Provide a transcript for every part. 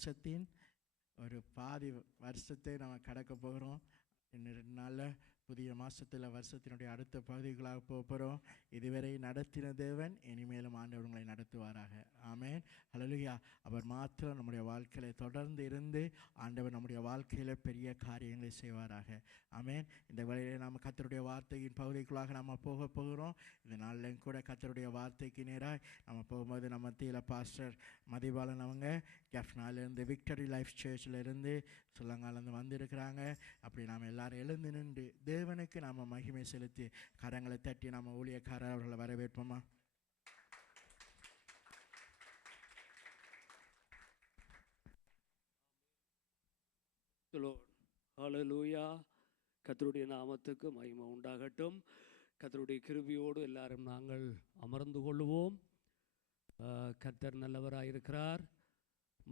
வருஷத்தின் ஒரு பாதி வருஷத்தை நம்ம கடக்க போகிறோம். இன்னும் 2 நாளில் புதிய மாதத்தில் வருஷத்தினுடைய அடுத்த பகுதிகளாக போகிறோம். இதுவரை நடத்தின தேவன் இனிமேலும் ஆண்டவர் உங்களை நடத்துவாராக. ஆமேன். ஹல்லேலூயா. அவர் மாத்திரம் நம்முடைய வாழ்க்கையில் தொடர்ந்து இருந்து ஆண்டவர் நம்முடைய வாழ்க்கையில் பெரிய காரியங்களை செய்வாராக. ஆமேன். இந்த வேளையில் நாம் கர்த்தருடைய வார்த்தையின் பகுதிக்குள்ளாக நம்ம போகிறோம். இந்த நாளிலும் கூட கர்த்தருடைய வார்த்தைக்கு நேராக நம்ம போகும்போது நம்ம மத்தியில் பாஸ்டர் மதிபாலன் அவங்க ஜெஃப்னாலேருந்து விக்டரி லைஃப் சர்ச்சிலேருந்து சொல்லங்காலேருந்து வந்திருக்கிறாங்க. அப்படி நாம் எல்லாரும் எழுந்து நின்று தேவனுக்கு நாம் மகிமை செலுத்தி கரங்களை தட்டி நாம் ஊழியக்காரர் அவர்களை வரவேற்போமா? ஹல்லேலூயா. கர்த்தருடைய நாமத்துக்கு மகிமை உண்டாகட்டும். கர்த்தருடைய கிருபையோடு எல்லாரும் நாங்கள் அமர்ந்து கொள்வோம். கர்த்தர் நல்லவராயிருக்கிறார்.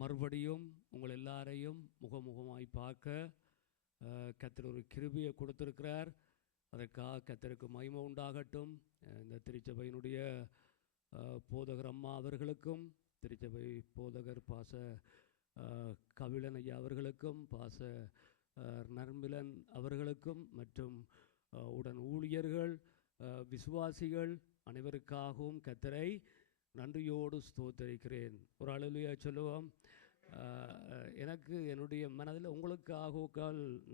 மறுபடியும் உங்கள் எல்லாரையும் முகமுகமாய் பார்க்க கர்த்தர் ஒரு கிருபையை கொடுத்திருக்கிறார். அதற்காக கர்த்தருக்கு மகிமை உண்டாகட்டும். இந்த திருச்சபையினுடைய போதகர் அம்மா அவர்களுக்கும், திருச்சபை போதகர் பாச கவிழன் ஐயா அவர்களுக்கும், பாச நர்மிலன் அவர்களுக்கும், மற்றும் உடன் ஊழியர்கள், விசுவாசிகள் அனைவருக்காகவும் கர்த்தரை நன்றியோடு ஸ்தோத்தரிக்கிறேன். ஒரு அல்லேலூயா சொல்லுவோம். எனக்கு என்னுடைய மனதில் உங்களுக்காக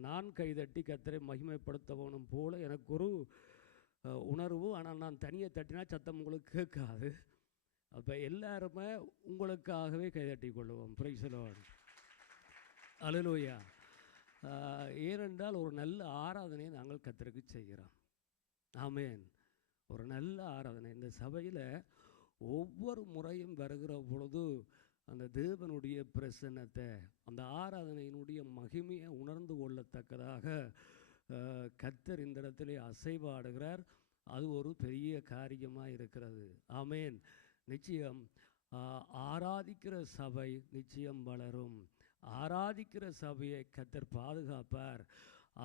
நான் கைதட்டி கர்த்தரை மகிமைப்படுத்தவனும் போல எனக்கு ஒரு உணர்வு. ஆனால் நான் தனியாக தட்டினா சத்தம் உங்களுக்கு கேட்காது. அப்போ எல்லாருமே உங்களுக்காகவே கைதட்டி கொள்ளுவோம். Praise the lord. அல்லேலூயா. ஏனென்றால் ஒரு நல்ல ஆராதனையை நாங்கள் கர்த்தருக்கு செய்கிறோம். ஆமேன். ஒரு நல்ல ஆராதனை. இந்த சபையில் ஒவ்வொரு முறையும் வருகிற பொழுது அந்த தேவனுடைய பிரசன்னத்தை, அந்த ஆராதனையினுடைய மகிமையை உணர்ந்து கொள்ளத்தக்கதாக கர்த்தர் இந்த இடத்திலே அசைவாடுகிறார். அது ஒரு பெரிய காரியமாக இருக்கிறது. ஆமேன். நிச்சயம் ஆராதிக்கிற சபை நிச்சயம் வளரும். ஆராதிக்கிற சபையை கர்த்தர் பாதுகாப்பார்.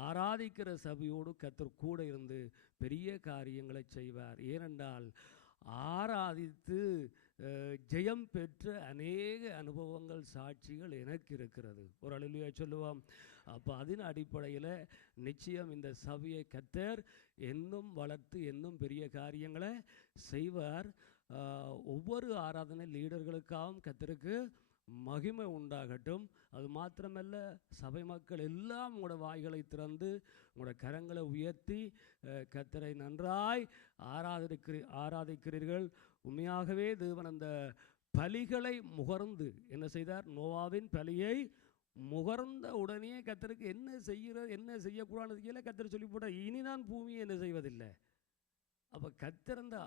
ஆராதிக்கிற சபையோடு கர்த்தர் கூட இருந்து பெரிய காரியங்களை செய்வார். ஏனென்றால் ஆராதித்து ஜெயம் பெற்ற அநேக அனுபவங்கள், சாட்சிகள் எனக்கு இருக்கிறது. ஒரு அல்லேலூயா சொல்லுவோம். அப்போ அதன் அடிப்படையில் நிச்சயம் இந்த சபையை கர்த்தர் இன்னும் வளர்த்து இன்னும் பெரிய காரியங்களை செய்வார். ஒவ்வொரு ஆராதனை லீடர்களுக்காகவும் கர்த்தருக்கு மகிமை உண்டாகட்டும். அது மாத்திரமல்ல, சபை மக்கள் எல்லாம் உங்களோட வாய்களை திறந்து உங்களோட கரங்களை உயர்த்தி கர்த்தரை நன்றாய் ஆராதிக்கிறீர்கள். உண்மையாகவே தேவன் அந்த பலிகளை முகர்ந்து என்ன செய்தார்? நோவாவின் பலியை முகர்ந்த உடனே கர்த்தருக்கு என்ன செய்யக்கூடாது கர்த்தர் சொல்லி போட்டார், இனி நான் பூமியை என்ன செய்வதில்லை. அப்போ கர்த்தர் அந்த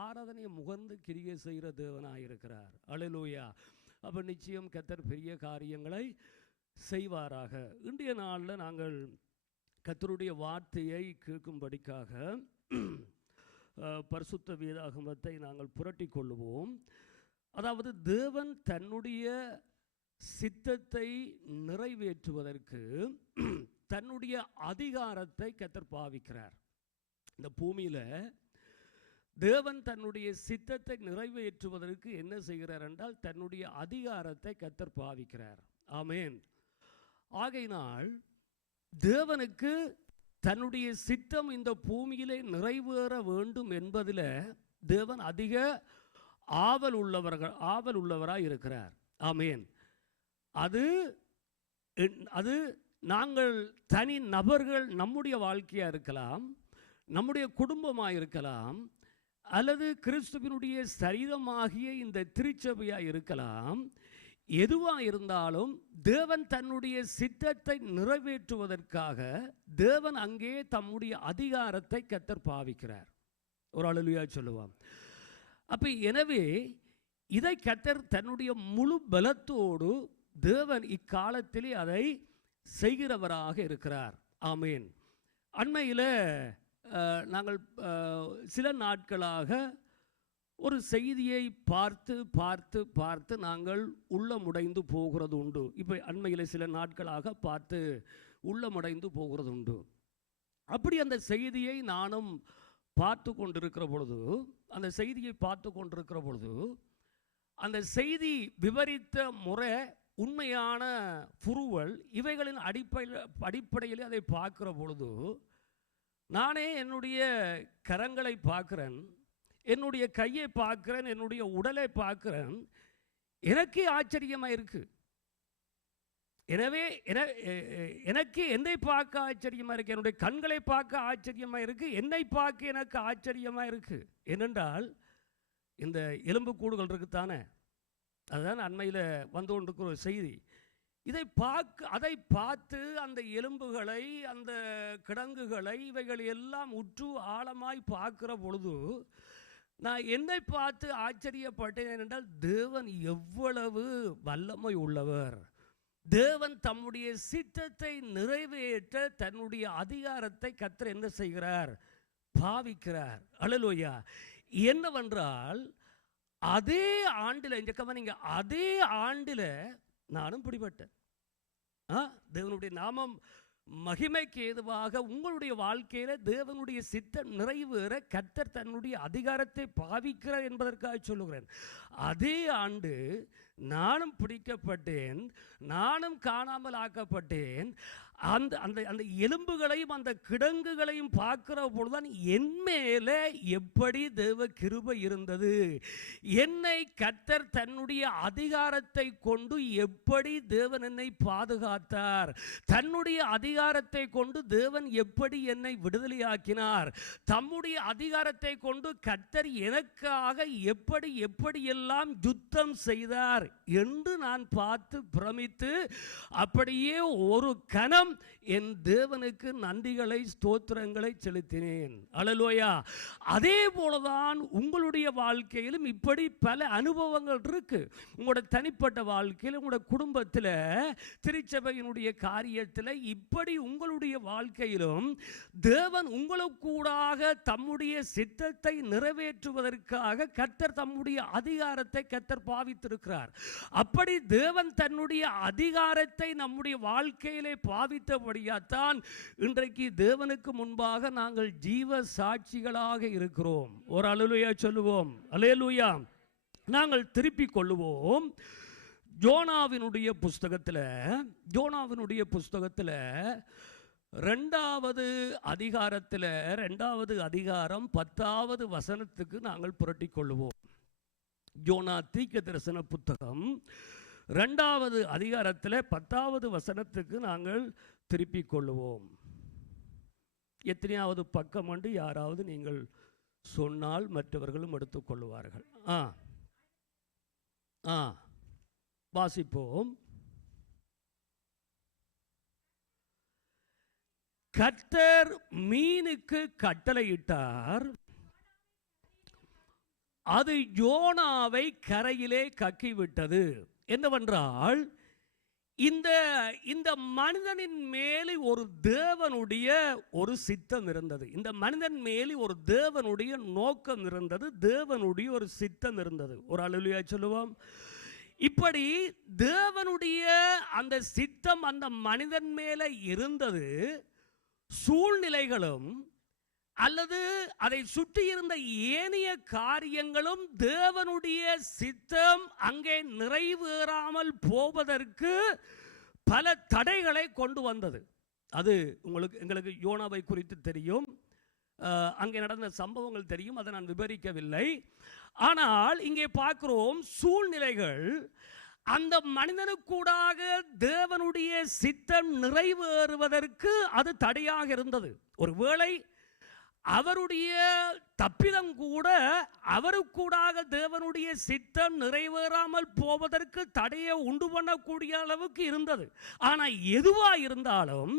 ஆராதனையை முகர்ந்து கிரியை செய்கிற தேவனாக இருக்கிறார். அல்லேலூயா. அப்போ நிச்சயம் கர்த்தர் பெரிய காரியங்களை செய்வாராக. இன்றைய நாளில் நாங்கள் கர்த்தருடைய வார்த்தையை கேட்கும்படிக்காக பரிசுத்த வேதாகமத்தை நாங்கள் புரட்டி கொள்ளுவோம். அதாவது தேவன் தன்னுடைய சித்தத்தை நிறைவேற்றுவதற்கு தன்னுடைய அதிகாரத்தை கர்த்தர் பாவிக்கிறார். இந்த பூமியில் தேவன் தன்னுடைய சித்தத்தை நிறைவேற்றுவதற்கு என்ன செய்கிறார் என்றால் தன்னுடைய அதிகாரத்தை கர்த்தர் பாவிக்கிறார். ஆமேன். ஆகையினால் தேவனுக்கு தன்னுடைய சித்தம் இந்த பூமியிலே நிறைவேற வேண்டும் என்பதில் தேவன் அதிக ஆவல் உள்ளவராக இருக்கிறார். ஆமேன். அது நாங்கள் தனி நபர்கள் நம்முடைய வாழ்க்கையாக இருக்கலாம், நம்முடைய குடும்பமாக இருக்கலாம், அல்லது கிறிஸ்துவினுடைய சரீரமாகிய இந்த திருச்சபையாக இருக்கலாம். எதுவாக இருந்தாலும் தேவன் தன்னுடைய சித்தத்தை நிறைவேற்றுவதற்காக தேவன் அங்கே தம்முடைய அதிகாரத்தை கர்த்தர் பாவிக்கிறார். ஒரு அல்லேலூயா சொல்லுவான். அப்போ எனவே இதை கர்த்தர் தன்னுடைய முழு பலத்தோடு தேவன் இக்காலத்திலே அதை செய்கிறவராக இருக்கிறார். ஆமேன். அண்மையில் நாங்கள் சில நாட்களாக ஒரு செய்தியை பார்த்து பார்த்து பார்த்து நாங்கள் உள்ளமுடைந்து போகிறது உண்டு. இப்போ அண்மையில் சில நாட்களாக பார்த்து உள்ளமுடைந்து போகிறது உண்டு. அப்படி அந்த செய்தியை நானும் பார்த்து கொண்டிருக்கிற பொழுது அந்த செய்தி விவரித்த முறை உண்மையான புருவல் இவைகளின் அடிப்படையில் அதை பார்க்கிற பொழுது நானே என்னுடைய கரங்களை பார்க்கிறேன், என்னுடைய கையை பார்க்கிறேன், என்னுடைய உடலை பார்க்கிறேன், எனக்கே ஆச்சரியமாக இருக்கு. எனவே எனக்கு என்னை பார்க்க ஆச்சரியமாக இருக்கு, என்னுடைய கண்களை பார்க்க ஆச்சரியமாக இருக்கு, என்னை பார்க்க எனக்கு ஆச்சரியமாக இருக்கு. ஏனென்றால் இந்த எலும்பு கூடுகள் இருக்குத்தானே, அதுதான் அண்மையில் வந்து கொண்டிருக்கிற ஒரு செய்தி. அதை பார்த்து அந்த எலும்புகளை, அந்த கிடங்குகளை, இவைகள் எல்லாம் உற்று ஆழமாய் பார்க்கிற பொழுது நான் என்னை பார்த்து ஆச்சரியப்பட்டேன். என்றால் தேவன் எவ்வளவு வல்லமை உள்ளவர், தேவன் தம்முடைய சித்தத்தை நிறைவேற்ற தன்னுடைய அதிகாரத்தை கர்த்தர் என்ன செய்கிறார், பாவிக்கிறார். அல்லேலூயா. என்னவென்றால் அதே ஆண்டில், இந்த கவனிங்க, அதே ஆண்டில் நானும் பிடிபட்டேன். தேவனுடைய நாமம் மகிமைக்கு ஏதுவாக உங்களுடைய வாழ்க்கையில தேவனுடைய சித்தம் நிறைவேற கர்த்தர் தன்னுடைய அதிகாரத்தை பாவிக்கிறார் என்பதற்காக சொல்லுகிறேன். அதே ஆண்டு நானும் பிடிக்கப்பட்டேன், நானும் காணாமல் ஆக்கப்பட்டேன். அந்த அந்த அந்த எலும்புகளையும் அந்த கிடங்குகளையும் பார்க்கிற பொழுதுதான் என் மேலே எப்படி தேவ கிருபை இருந்தது, என்னை கர்த்தர் தன்னுடைய அதிகாரத்தை கொண்டு எப்படி தேவன் என்னை பாதுகாத்தார், தன்னுடைய அதிகாரத்தை கொண்டு தேவன் எப்படி என்னை விடுதலையாக்கினார், தம்முடைய அதிகாரத்தை கொண்டு கர்த்தர் எனக்காக எப்படியெல்லாம் யுத்தம் செய்தார் என்று நான் பார்த்து பிரமித்து அப்படியே ஒரு கணம் என் தேவனுக்கு நன்றிகளை ஸ்தோத்திரங்களை செலுத்தினேன். அல்லேலூயா. அதே போலதான் உங்களுடைய வாழ்க்கையிலும் இப்படி பல அனுபவங்கள் இருக்கு. உங்களோட தனிப்பட்ட வாழ்க்கையில், உங்களோட குடும்பத்தில், திருச்சபையினுடைய காரியத்தில், இப்படி உங்களுடைய வாழ்க்கையிலும் தேவன் உங்களுக்கூடாக தம்முடைய சித்தத்தை நிறைவேற்றுவதற்காக கர்த்தர் தம்முடைய அதிகாரத்தை கர்த்தர் பாவித்திருக்கிறார். அப்படி தேவன் தன்னுடைய அதிகாரத்தை நம்முடைய வாழ்க்கையிலே பாவித்தபடியாத்தான் இன்றைக்கு தேவனுக்கு முன்பாக நாங்கள் ஜீவ சாட்சிகளாக இருக்கிறோம். ஒரு அல்லேலூயா சொல்லுவோம். அல்லேலூயா. நாங்கள் திருப்பிக் கொள்ளுவோம். யோனாவினுடைய புஸ்தகத்தில் 2வது அதிகாரத்தில் 2வது அதிகாரம் 10வது வசனத்துக்கு நாங்கள் புரட்டிக் கொள்ளுவோம். யோனா தீர்க்கதரிசன புத்தகம் 2வது அதிகாரத்தில் 10வது வசனத்துக்கு நாங்கள் திருப்பிக் கொள்ளுவோம். எத்தனையாவது பக்கம் என்று யாராவது நீங்கள் சொன்னால் மற்றவர்களும் எடுத்துக்கொள்வார்கள். வாசிப்போம். கர்த்தர் மீனுக்கு கட்டளையிட்டார், அது யோனாவை கரையிலே கக்கிவிட்டது. என்னவென்றால் இந்த மனிதனின் மேலே ஒரு தேவனுடைய ஒரு சித்தம் இருந்தது, இந்த மனிதன் மேலே ஒரு தேவனுடைய நோக்கம் இருந்தது, தேவனுடைய ஒரு சித்தம் இருந்தது. ஒரு அல்லேலூயா சொல்லுவோம். இப்படி தேவனுடைய அந்த சித்தம் அந்த மனிதன் மேலே இருந்தது. சூழ்நிலைகளும் அல்லது அதை சுற்றி இருந்த ஏனைய காரியங்களும் தேவனுடைய சித்தம் அங்கே நிறைவேறாமல் போவதற்கு பல தடைகளை கொண்டு வந்தது. அது எங்களுக்கு யோனாவை குறித்து தெரியும், அங்கே நடந்த சம்பவங்கள் தெரியும், அதை நான் விவரிக்கவில்லை. ஆனால் இங்கே பார்க்கிறோம், சூழ்நிலைகள் அந்த மனிதனுக்கூடாக தேவனுடைய சித்தம் நிறைவேறுவதற்கு அது தடையாக இருந்தது. ஒருவேளை அவருடைய தப்பிதம் கூட அவருக்கூடாக தேவனுடைய சித்தம் நிறைவேறாமல் போவதற்கு தடையை உண்டு பண்ணக்கூடிய அளவுக்கு இருந்தது. ஆனால் எதுவாக இருந்தாலும்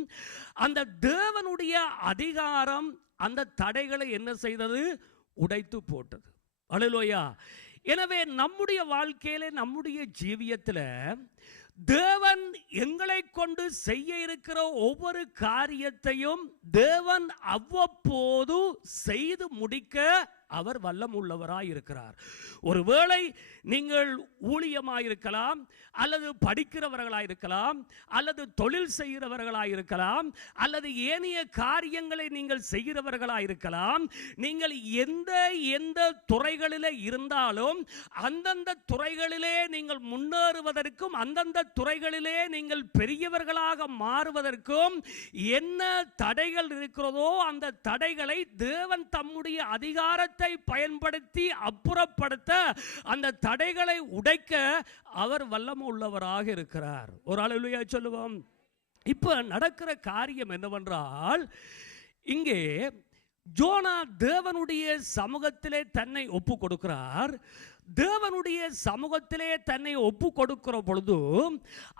அந்த தேவனுடைய அதிகாரம் அந்த தடைகளை என்ன செய்தது, உடைத்து போட்டது. அல்லேலூயா. எனவே நம்முடைய வாழ்க்கையில, நம்முடைய ஜீவியத்தில் தேவன் எங்களை கொண்டு செய்ய இருக்கிற ஒவ்வொரு காரியத்தையும் தேவன் அவ்வப்போது செய்து முடிக்க அவர் வல்லமுள்ளவராய் இருக்கிறார். ஒருவேளை நீங்கள் ஊழியமாயிருக்கலாம், அல்லது படிக்கிறவர்களாயிருக்கலாம், அல்லது தொழில் செய்கிறவர்களாயிருக்கலாம், அல்லது ஏனைய காரியங்களை நீங்கள் செய்கிறவர்களாயிருக்கலாம். நீங்கள் எந்த துறைகளிலே இருந்தாலும் அந்தந்த துறைகளிலே நீங்கள் முன்னேறுவதற்கும் அந்தந்த துறைகளிலே நீங்கள் பெரியவர்களாக மாறுவதற்கும் என்ன தடைகள் இருக்கிறதோ அந்த தடைகளை தேவன் தம்முடைய அதிகாரத்தை பயன்படுத்தி அப்புறப்படுத்த, அந்த தடைகளை உடைக்க அவர் வல்லமை உள்ளவராக இருக்கிறார். ஒரு அல்லேலூயா சொல்லுவோம். இப்ப நடக்கிற காரியம் என்னவென்றால், இங்கே யோனா தேவனுடைய சமூகத்திலே தன்னை ஒப்பு கொடுக்கிறார். தேவனுடைய சமூகத்திலே தன்னை ஒப்பு கொடுக்கிற பொழுது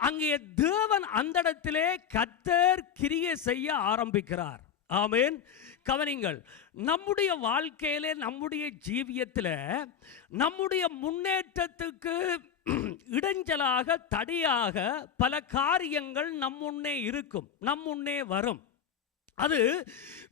அங்கே தேவன் அந்த இடத்திலே கர்த்தர் கிரியை செய்ய ஆரம்பிக்கிறார். ஆமென். கவனிங்கள், நம்முடைய வாழ்க்கையிலே, நம்முடைய ஜீவியத்தில், நம்முடைய முன்னேற்றத்துக்கு இடைஞ்சலாக, தடையாக பல காரியங்கள் நம் முன்னே இருக்கும், நம் முன்னே வரும். அது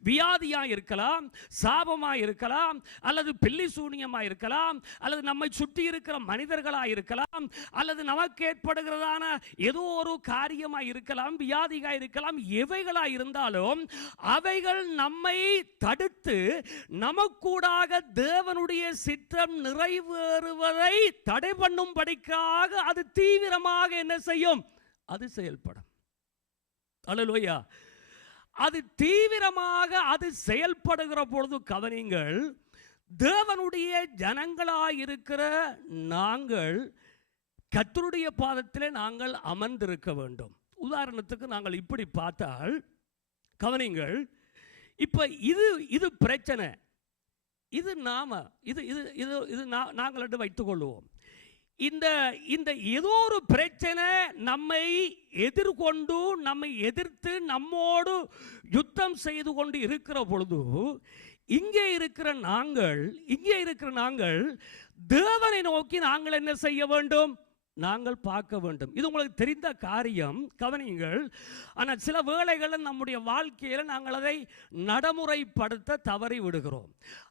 வியாதியாக இருக்கலாம், சாபமாக இருக்கலாம், அல்லது பில்லி சூனியமாக இருக்கலாம், அல்லது நம்மை சுற்றி இருக்கிற மனிதர்களாக இருக்கலாம், அல்லது நமக்கு ஏற்படுகிறதான ஏதோ ஒரு காரியமாக இருக்கலாம், வியாதியாக இருக்கலாம். எவைகளாக இருந்தாலும் அவைகள் நம்மை தடுத்து நமக்கூடாக தேவனுடைய சித்தம் நிறைவேறுவதை தடை பண்ணும்படிக்காக அது தீவிரமாக என்ன செய்யும்? அது செயல்படும். அல்லேலூயா. அது தீவிரமாக அது செயல்படுகிற பொழுது கவனிங்கள், தேவனுடைய ஜனங்களாயிருக்கிற நாங்கள் கர்த்தருடைய பாதத்திலே நாங்கள் அமர்ந்திருக்க வேண்டும். உதாரணத்துக்கு நாங்கள் இப்படி பார்த்தால், கவனிங்கள், இப்ப இது பிரச்சனை, இது நாம இது நாங்கள் வைத்துக் கொள்வோம். இந்த ஏதோ ஒரு பிரச்சனை நம்மை எதிர்கொண்டு, நம்மை எதிர்த்து நம்மோடு யுத்தம் செய்து கொண்டு இருக்கிற பொழுது இங்கே இருக்கிற நாங்கள் தேவனை நோக்கி நாங்கள் என்ன செய்ய வேண்டும்? நாங்கள் பார்க்க வேண்டும். இது உங்களுக்கு தெரிந்த காரியம். கவனியுங்கள். ஆனால் சில வேளைகளில் நம்முடைய வாழ்க்கையில் நாங்கள் அதை நடைமுறைப்படுத்த தவறி விடுகிறோம்.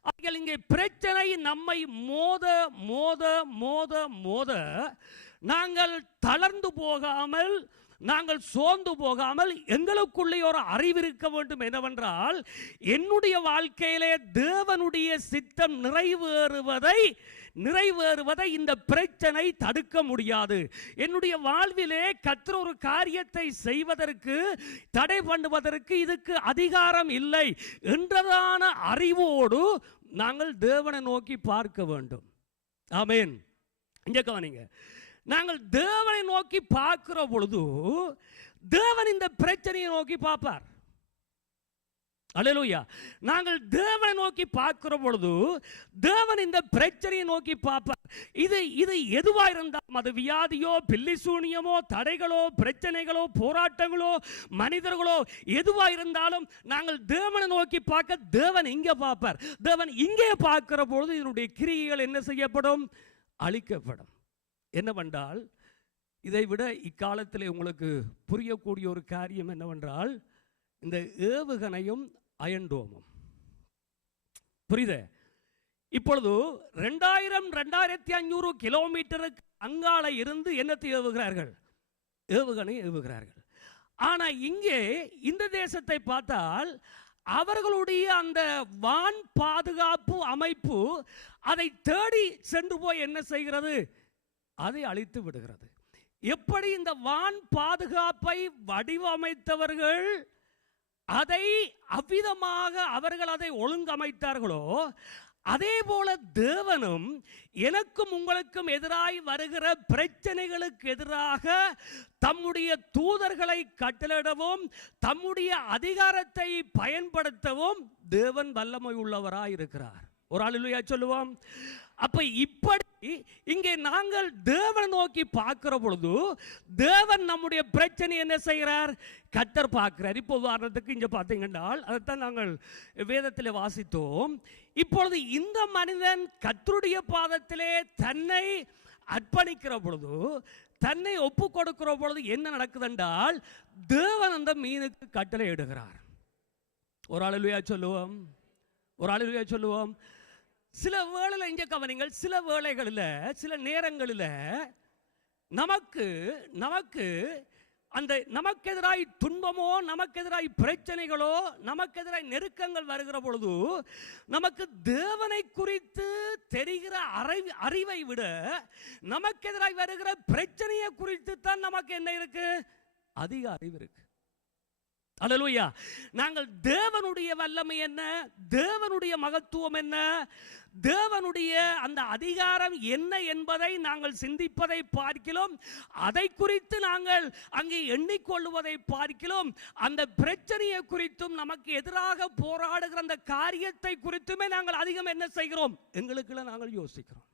ஆகையால் இங்கே பிரச்சனை நம்மை மோத மோத மோத மோத நாங்கள் தளர்ந்து போகாமல், நாங்கள் சோர்ந்து போகாமல், எங்களுக்குள்ளே ஒரு அறிவு இருக்க வேண்டும். என்னவென்றால், என்னுடைய வாழ்க்கையிலே தேவனுடைய சித்தம் நிறைவேறுவதை இந்த பிரச்சனை தடுக்க முடியாது. என்னுடைய வாழ்விலே கர்த்தர் ஒரு காரியத்தை செய்வதற்கு, தடை பண்ணுவதற்கு இதுக்கு அதிகாரம் இல்லை என்றதான அறிவோடு நாங்கள் தேவனை நோக்கி பார்க்க வேண்டும். ஆமென். இங்க கவனிங்க, நாங்கள் தேவனை நோக்கி பார்க்கிற பொழுது தேவன் இந்த பிரச்சனையை நோக்கி பார்ப்பார். அல்லேலூயா. நாங்கள் தேவனை நோக்கி பார்க்கிற பொழுது தேவன் இந்த பிரச்சனையை நோக்கி பார்ப்பார். இது எதுவா இருந்தாலும், அது வியாதியோ, பில்லி சூனியமோ, தடைகளோ, பிரச்சனைகளோ, போராட்டங்களோ, மனிதர்களோ, எதுவா இருந்தாலும் நாங்கள் தேவனை நோக்கி பார்க்க தேவன் இங்கே பார்ப்பார். தேவன் இங்கே பார்க்கிற பொழுது இதனுடைய கிரியைகள் என்ன செய்யப்படும்? அழிக்கப்படும். என்னவென்றால், இதை விட இக்காலத்தில் உங்களுக்கு புரியக்கூடிய ஒரு காரியம் என்னவென்றால், இந்த ஏவுகணையும் அயன்டோமும். புரியுத? இப்பொழுது 2500 கிலோமீட்டருக்கு அங்கால இருந்து என்னத்தை ஏவுகிறார்கள்? ஏவுகணை ஏவுகிறார்கள். ஆனா இங்கே இந்த தேசத்தை பார்த்தால் அவர்களுடைய அந்த வான் பாதுகாப்பு அமைப்பு அதை தேடி சென்று போய் என்ன செய்கிறது? அதை அழித்து விடுகிறது. எப்படி இந்த வான் பாதுகாப்பை வடிவமைத்தவர்கள் அதை அவ்விதமாக அவர்கள் அதை ஒழுங்கமைத்தார்களோ, அதே போல தேவனும் எனக்கும் உங்களுக்கும் எதிராய் வருகிற பிரச்சனைகளுக்கு எதிராக தம்முடைய தூதர்களை கட்டளையிடவும், தம்முடைய அதிகாரத்தை பயன்படுத்தவும் தேவன் வல்லமை உள்ளவராய் இருக்கிறார். ஒரு அல்லேலூயா சொல்லுவோம். அப்ப இப்படி இங்கே நாங்கள் தேவனை நோக்கி பார்க்கிற பொழுது தேவன் நம்முடைய பிரச்சனை என்ன செய்கிறார்? கர்த்தர் பார்க்கிறார். இப்போ உதாரணத்துக்கு இங்க பார்த்தீங்கன்னா, அதைத்தான் நாங்கள் வேதத்தில் வாசித்தோம். இப்பொழுது இந்த மனிதன் கர்த்தருடைய பாதத்திலே தன்னை அர்ப்பணிக்கிற பொழுது, தன்னை ஒப்பு கொடுக்கிற பொழுது என்ன நடக்குது என்றால், தேவன் அந்த மீனுக்கு கட்டளை இடுகிறார். ஒரு அல்லேலூயா சொல்லுவோம். ஒரு அல்லேலூயா சொல்லுவோம். சில வேளையில இங்க கவனிங்கள், சில வேளைகளில் சில நேரங்களில் நமக்கு நமக்கு அந்த நமக்கு எதிராய் துன்பமோ, நமக்கு எதிராய் பிரச்சனைகளோ, நமக்கு எதிராய் நெருக்கங்கள் வருகிற பொழுது நமக்கு தேவனை குறித்து தெரிகிற அறிவை விட நமக்கு எதிராய் வருகிற பிரச்சனையை குறித்து தான் நமக்கு என்ன இருக்கு? அதிக அறிவு இருக்கு. அல்லேலூயா. நாங்கள் தேவனுடைய வல்லமை என்ன, தேவனுடைய மகத்துவம் என்ன, தேவனுடைய அந்த அதிகாரம் என்ன என்பதை நாங்கள் சிந்திப்பதை பார்க்கிறோம். அதை குறித்து நாங்கள் அங்கே எண்ணிக்கொள்வதை பார்க்கிறோம். அந்த பிரச்சனையை குறித்தும் நமக்கு எதிராக போராடுகிற அந்த காரியத்தை குறித்துமே நாங்கள் அதிகம் என்ன செய்கிறோம்? எங்களுக்குள்ள நாங்கள் யோசிக்கிறோம்.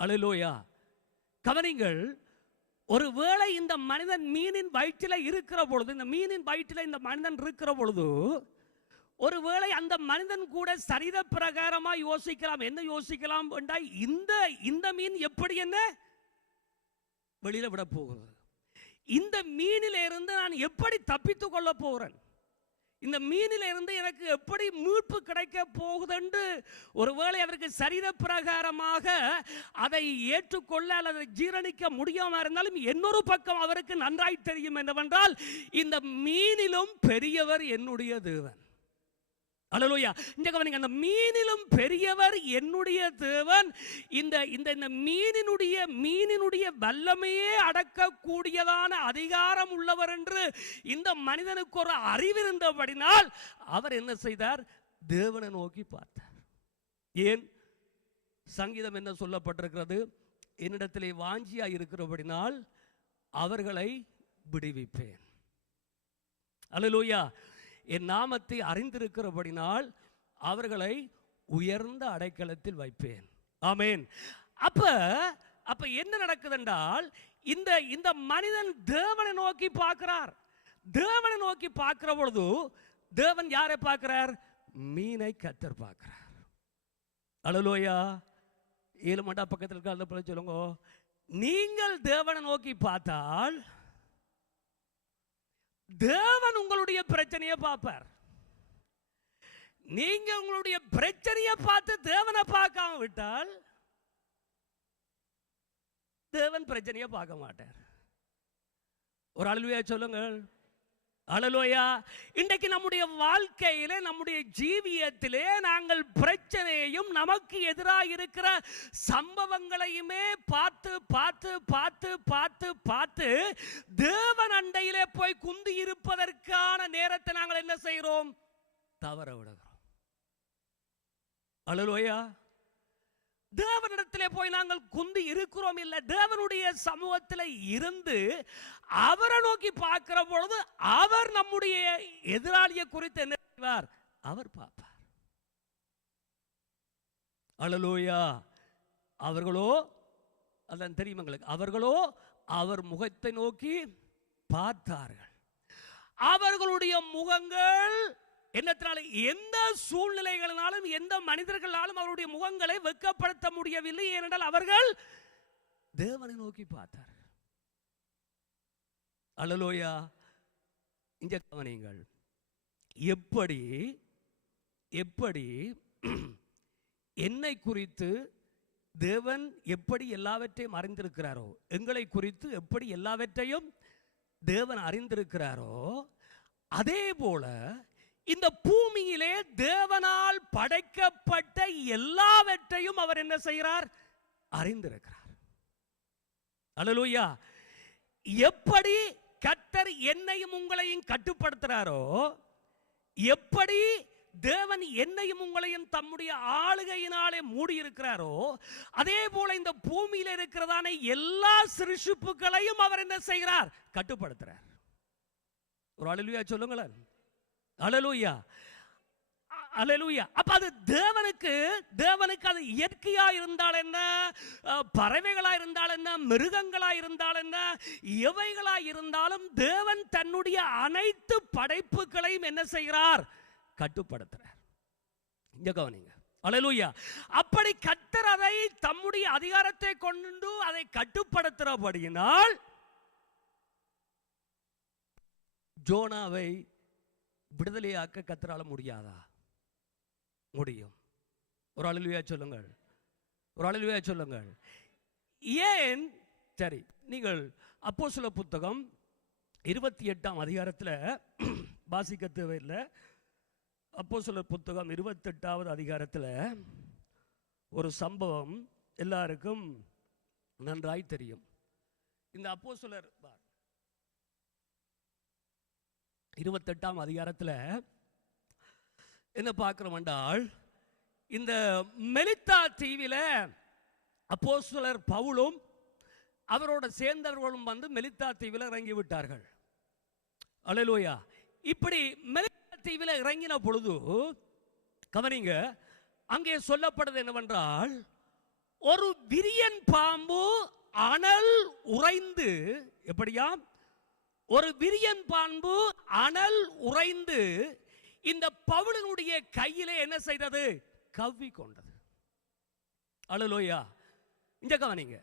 அல்லேலூயா. கவனிங்கள், ஒருவேளை இந்த மனிதன் மீனின் வயிற்றில் இருக்கிற பொழுது, இந்த மீனின் வயிற்றில் இந்த மனிதன் இருக்கிற பொழுது, ஒருவேளை அந்த மனிதன் கூட சரீர பிரகாரமா யோசிக்கலாம். என்ன யோசிக்கலாம் என்றால், இந்த மீன் எப்படி என்ன வெளியில விட போகிறது, இந்த மீனில இருந்து நான் எப்படி தப்பித்துக் கொள்ள போகிறேன், இந்த மீனில இருந்து எனக்கு எப்படி மீட்பு கிடைக்க போகுது என்று ஒருவேளை அவருக்கு சரீர பிரகாரமாக அதை ஏற்றுக்கொள்ள அல்லது ஜீரணிக்க முடியாம இருந்தாலும், இன்னொரு பக்கம் அவருக்கு நன்றாய் தெரியும் என்னவென்றால், இந்த மீனிலும் பெரியவர் என்னுடைய தேவன். அல்லேலூயா. இந்த கவனிங்க, அந்த மீனிலும் பெரியவர் என்னுடைய தேவன். இந்த மீனினுடைய வல்லமையே அடக்கக்கூடியதான அதிகாரம் உள்ளவர் என்று இந்த மனிதனுக்கு ஒரு அறிவிருந்தபடினால் அவர் என்ன செய்தார்? தேவனை நோக்கி பார்த்தார். ஏன்? சங்கீதம் என்ன சொல்லப்பட்டிருக்கிறது? என்னிடத்திலே வாஞ்சியா இருக்கிறபடினால் அவர்களை விடுவிப்பேன். அல்லேலூயா. என் நாமத்தை அறிந்திருக்கிறபடினால் அவர்களை உயர்ந்த அடைக்கலத்தில் வைப்பேன். ஆமென். அப்ப என்ன நடக்குது என்றால், இந்த மனிதன் தேவனை நோக்கி பார்க்கிறார். தேவனை நோக்கி பார்க்கிற பொழுது தேவன் யாரை பார்க்கிறார்? மீனை கர்த்தர் பார்க்கிறார். அல்லேலூயா. 7 மண்டா பக்கத்தில் இருக்க சொல்லுங்க, நீங்கள் தேவனை நோக்கி பார்த்தால் தேவன் உங்களுடைய பிரச்சனையை பார்ப்பார். நீங்க உங்களுடைய பிரச்சனையை பார்த்து தேவனை பார்க்காம விட்டால் தேவன் பிரச்சனையை பார்க்க மாட்டார். ஒரு அல்லேலூயா சொல்லுங்கள். அல்லேலூயா. இன்றைக்கு நம்முடைய வாழ்க்கையிலே, நம்முடைய ஜீவியத்திலே நாங்கள் பிரச்சனையையும் நமக்கு எதிராக இருக்கிற சம்பவங்களையுமே பார்த்து பார்த்து பார்த்து பார்த்து பார்த்து தேவன் அண்டையிலே போய் குந்தி இருப்பதற்கான நேரத்தை நாங்கள் என்ன செய்கிறோம்? தவற விடுகிறோம். அல்லேலூயா. தேவனிடத்திலே போய் நாங்கள் குந்தி இருக்கிறோம் இல்லை, தேவனுடைய சமூகத்தில் இருந்து அவரை நோக்கி பார்க்கிற பொழுது அவர் நம்முடைய எதிராளியை குறித்து என்ன செய்வார்? அவர் பார்ப்பார். அல்லேலூயா. அவர்களோ, அதான் தெரியும் எங்களுக்கு, அவர்களோ அவர் முகத்தை நோக்கி பார்த்தார்கள். அவர்களுடைய முகங்கள் என்னத்தினால, எந்த சூழ்நிலைகளினாலும் எந்த மனிதர்களாலும் அவருடைய முகங்களை வெட்கப்படுத்த முடியவில்லை. ஏனென்றால் அவர்கள் தேவனை நோக்கி பார்த்தார். அல்லேலூயா. இங்க கவனியுங்கள், எப்படி என்னை குறித்து தேவன் எப்படி எல்லாவற்றையும் அறிந்திருக்கிறாரோ, எங்களை குறித்து எப்படி எல்லாவற்றையும் தேவன் அறிந்திருக்கிறாரோ, அதே போல இந்த பூமியிலே தேவனால் படைக்கப்பட்ட எல்லாவற்றையும் அவர் என்ன செய்கிறார்? அறிந்திருக்கிறார். அல்லேலூயா. எப்படி கர்த்தர் என்னையும் உங்களையும் கட்டுப்படுத்துறாரோ, எப்படி தேவன் என்னையும் உங்களையும் தம்முடைய ஆளுகையினாலே மூடி இருக்கிறாரோ, அதே போல இந்த பூமியில இருக்கிறதான எல்லா சிருஷ்டிப்புகளையும் அவர் என்ன செய்கிறார்? கட்டுப்படுத்துறார். ஒரு அல்லேலூயா சொல்லுங்களேன். அல்லேலூயா. அல்லேலூயா. அப்ப அது தேவனுக்கு அது இயற்கையா இருந்தால் என்ன, பறவைகளா இருந்தால் என்ன, மிருகங்களா இருந்தால் என்ன, எவைகளா இருந்தாலும் தேவன் தன்னுடைய அனைத்து படைப்புகளையும் என்ன செய்கிறார்? கட்டுப்படுத்துறார். இங்க கவனிங்க. அல்லேலூயா. அப்படி கர்த்தர் அதை தம்முடைய அதிகாரத்தை கொண்டு அதை கட்டுப்படுத்துறபடியினால் ஜோனாவை விடுதலையாக்க கர்த்தரால முடியாதா? முடியும். ஒரு அல்லேலூயா சொல்லுங்கள், ஒரு அல்லேலூயா சொல்லுங்கள். ஏன்? சரி, நீங்கள் அப்போஸ்தலர் புத்தகம் 28ஆம் அதிகாரத்தில் வாசிக்க தேவையில்லை. அப்போஸ்தலர் புத்தகம் 28வது அதிகாரத்தில் ஒரு சம்பவம் எல்லாருக்கும் நன்றாய் தெரியும். இந்த அப்போஸ்தலர் 28ஆம் அதிகாரத்தில் என்ன பார்க்கிறோம் என்றால், இந்த மெலித்தா தீவில் அப்போஸ்தலர் பவுலும் அவரோட சேர்ந்தவர்களும் வந்து மெலித்தா தீவில் இறங்கி விட்டார்கள். அல்லேலூயா. இப்படி மெலித்தா தீவில் இறங்கின பொழுது கவனிங்க, அங்கே சொல்லப்படுது என்னவென்றால், ஒரு விரியன் பாம்பு அனல் உறைந்து, எப்படியாம் ஒரு விரியன் பாம்பு அனல் உறைந்து இந்த பவுலினுடைய கையிலே என்ன செய்தது? கவ்வி கொண்டது. அல்லேலூயா. இந்த கவனிங்க,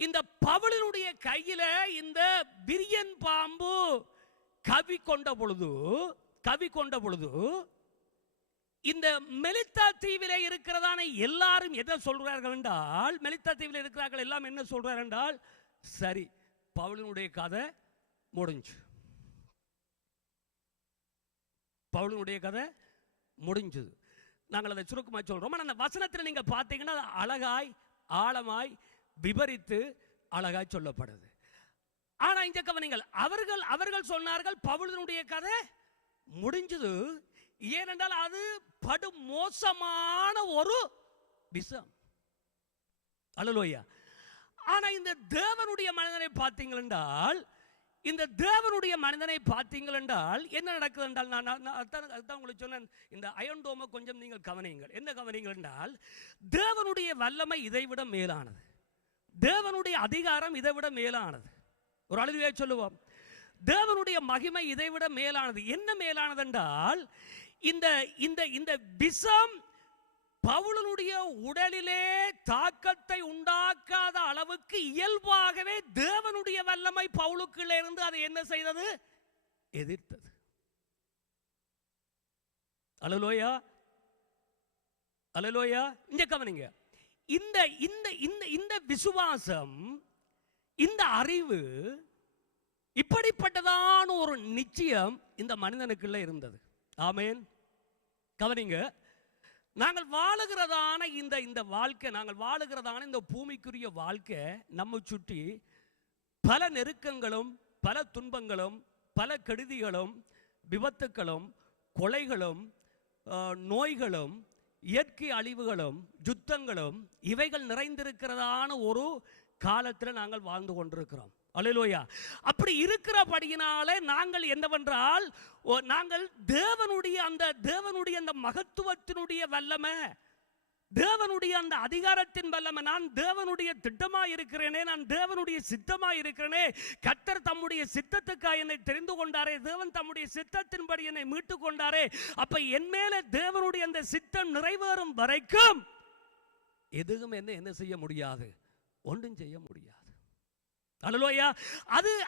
இந்த பவுலினுடைய கையில இந்த விரியன் பாம்பு கவ்வி கொண்ட பொழுது இந்த மெலித்தா தீவிலே இருக்கிறதான எல்லாரும் எதை சொல்றார்கள் என்றால், மெலித்தா தீவில் இருக்கிறார்கள் எல்லாம் என்ன சொல்றார்கள் என்றால், சரி பவுலினுடைய கதை முடிஞ்சு, பவுலினுடைய கதை முடிஞ்சது. நாங்கள் அதை சுருக்கமாக சொல்றோம். ஆனால் அந்த வசனத்தில் நீங்க பார்த்தீங்கன்னா அழகாய் ஆழமாய் விபரித்து அழகாய் சொல்லப்படுது. ஆனா இந்த கவனிங்கள், அவர்கள் சொன்னார்கள் பவுலினுடைய கதை முடிஞ்சது. ஏனென்றால் அது படு மோசமான ஒரு விஷம். அல்லேலூயா. ஆனா இந்த தேவனுடைய மனிதனை பார்த்தீங்கள் என்றால், இந்த தேவனுடைய மனிதனை பார்த்தீங்கள் என்றால் என்ன நடக்குது என்றால், நான் உங்களுக்கு சொன்னேன், இந்த அயன் டோமை கொஞ்சம் நீங்கள் கவனியுங்கள். என்ன கவனிங்கள் என்றால், தேவனுடைய வல்லமை இதைவிட மேலானது, தேவனுடைய அதிகாரம் இதைவிட மேலானது. ஒரு அல்லேலூயா சொல்லுவோம். தேவனுடைய மகிமை இதைவிட மேலானது. என்ன மேலானது என்றால், இந்த இந்த இந்த விஷம் பவுலினுடைய உடலிலே தாக்கத்தை உண்டாக்காத அளவுக்கு இயல்பாகவே தேவனுடைய வல்லமை பவுலுக்குள்ளே இருந்து அதை என்ன செய்தது? எதிர்த்தது. அல்லேலூயா, அல்லேலூயா. இங்க கவனிங்க, இந்த இந்த இந்த இந்த விசுவாசம், இந்த அறிவு, இப்படிப்பட்டதான ஒரு நிச்சயம் இந்த மனிதனுக்குள்ள இருந்தது. ஆமென். கவனிங்க, நாங்கள் வாழுகிறதான இந்த வாழ்க்கை, நாங்கள் வாழுகிறதான இந்த பூமிக்குரிய வாழ்க்கை நம்ம சுற்றி பல நெருக்கங்களும் பல துன்பங்களும் பல கெடுதிகளும் விபத்துக்களும் கொலைகளும் நோய்களும் இயற்கை அழிவுகளும் யுத்தங்களும் இவைகள் நிறைந்திருக்கிறதான ஒரு காலத்தில் நாங்கள் வாழ்ந்து கொண்டிருக்கிறோம். அல்லேலூயா. அப்படி இருக்கிறபடியினாலே நாங்கள் என்னவென்றால், நாங்கள் தேவனுடைய அந்த மகத்துவத்தினுடைய வல்லமை, தேவனுடைய அந்த அதிகாரத்தின் வல்லமை, நான் தேவனுடைய திட்டமாய் இருக்கிறேனே, நான் தேவனுடைய சித்தமாய் இருக்கிறேனே, கர்த்தர் தம்முடைய சித்தத்துக்காக என்னை தெரிந்து கொண்டாரே, தேவன் தம்முடைய சித்தத்தின்படி என்னை மீட்டு கொண்டாரே, அப்ப என் மேல தேவனுடைய அந்த சித்தம் நிறைவேறும் வரைக்கும் எதுவும் என்ன செய்ய முடியாது, ஒன்றும் செய்ய முடியாது. அல்லேலூயா.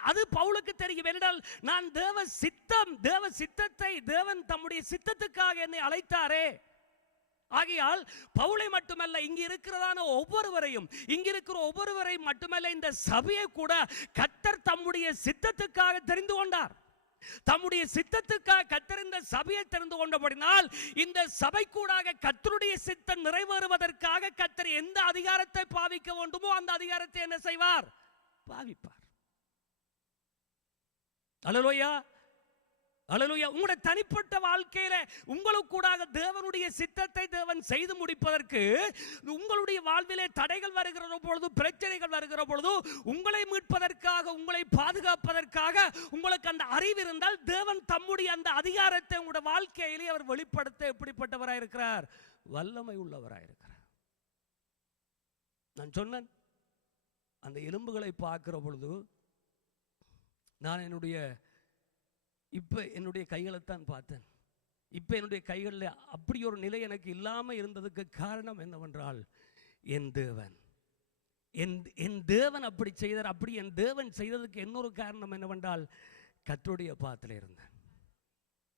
அது பவுலுக்கு தெரியும். என்றால் நான் தேவ சித்தத்தை, தேவன் தம்முடைய சித்தத்துக்காக என்னை அழைத்தாரே. ஆகையால் பவுலை மட்டுமல்ல, இங்க இருக்கிறதான ஒவ்வொருவரையும், இங்க இருக்கிற ஒவ்வொருவரையும் மட்டுமல்ல, இந்த சபையை கூட கர்த்தர் தம்முடைய சித்தத்துக்காக தெரிந்து கொண்டார். தம்முடைய சித்தத்துக்காக கர்த்தர் இந்த சபையை தெரிந்து கொண்டபடினால், இந்த சபை கூடாக கர்த்தருடைய சித்தம் நிறைவேறுவதற்காக கர்த்தர் எந்த அதிகாரத்தை பாவிக்க வேண்டுமோ அந்த அதிகாரத்தை என்ன செய்வார்? பாவிப்பார். அல்லேலூயா, அல்லேலூயா. உங்களுடைய தனிப்பட்ட வாழ்க்கையில உங்களுக்கு கூடாக தேவனுடைய சித்தத்தை தேவன் செய்து முடிப்பதற்கு, உங்களுடைய வாழ்விலே தடைகள் வருகிற பொழுது, பிரச்சனைகள் வருகிற பொழுது, உங்களை மீட்பதற்காக, உங்களை பாதுகாப்பதற்காக உங்களுக்கு அந்த அறிவு இருந்தால், தேவன் தம்முடைய அந்த அதிகாரத்தை உங்களுடைய வாழ்க்கையிலே அவர் வெளிப்படுத்த எப்படிப்பட்டவராய் இருக்கிறார்? வல்லமை உள்ளவராய் இருக்கிறார். நான் சொன்னேன், அந்த எலும்புகளை பார்க்கிற பொழுது நான் என்னுடைய கைகளைத்தான் பார்த்தேன். இப்போ என்னுடைய கைகளில் அப்படி ஒரு நிலை எனக்கு இல்லாமல் இருந்ததுக்கு காரணம் என்னவென்றால், என் தேவன் அப்படி செய்தார். அப்படி என் தேவன் செய்ததுக்கு இன்னொரு காரணம் என்னவென்றால், கர்த்தருடைய பாதத்தில் இருந்தேன்.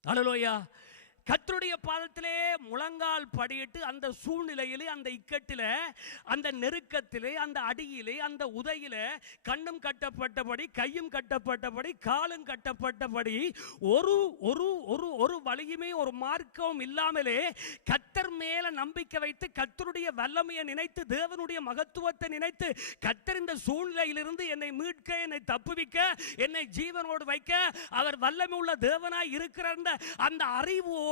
அல்லேலூயா. கர்த்தருடைய பாதத்திலே முழங்கால் படியிட்டு அந்த சூழ்நிலையிலே, அந்த இக்கட்டிலே, அந்த நெருக்கத்திலே, அந்த அடியிலே, அந்த உதையிலே கண்ணும் கட்டப்பட்டபடி, கையும் கட்டப்பட்டபடி, காலும் கட்டப்பட்டபடி, ஒரு ஒரு ஒரு ஒரு வழியுமே ஒரு மார்க்கமும் இல்லாமலே கர்த்தர் மேல நம்பிக்கை வைத்து, கர்த்தருடைய வல்லமையை நினைத்து, தேவனுடைய மகத்துவத்தை நினைத்து, கர்த்தர் இந்த சூழ்நிலையிலிருந்து என்னை மீட்க, என்னை தப்புவிக்க, என்னை ஜீவனோடு வைக்க அவர் வல்லமை உள்ள தேவனாய் இருக்கிற அந்த அறிவோடு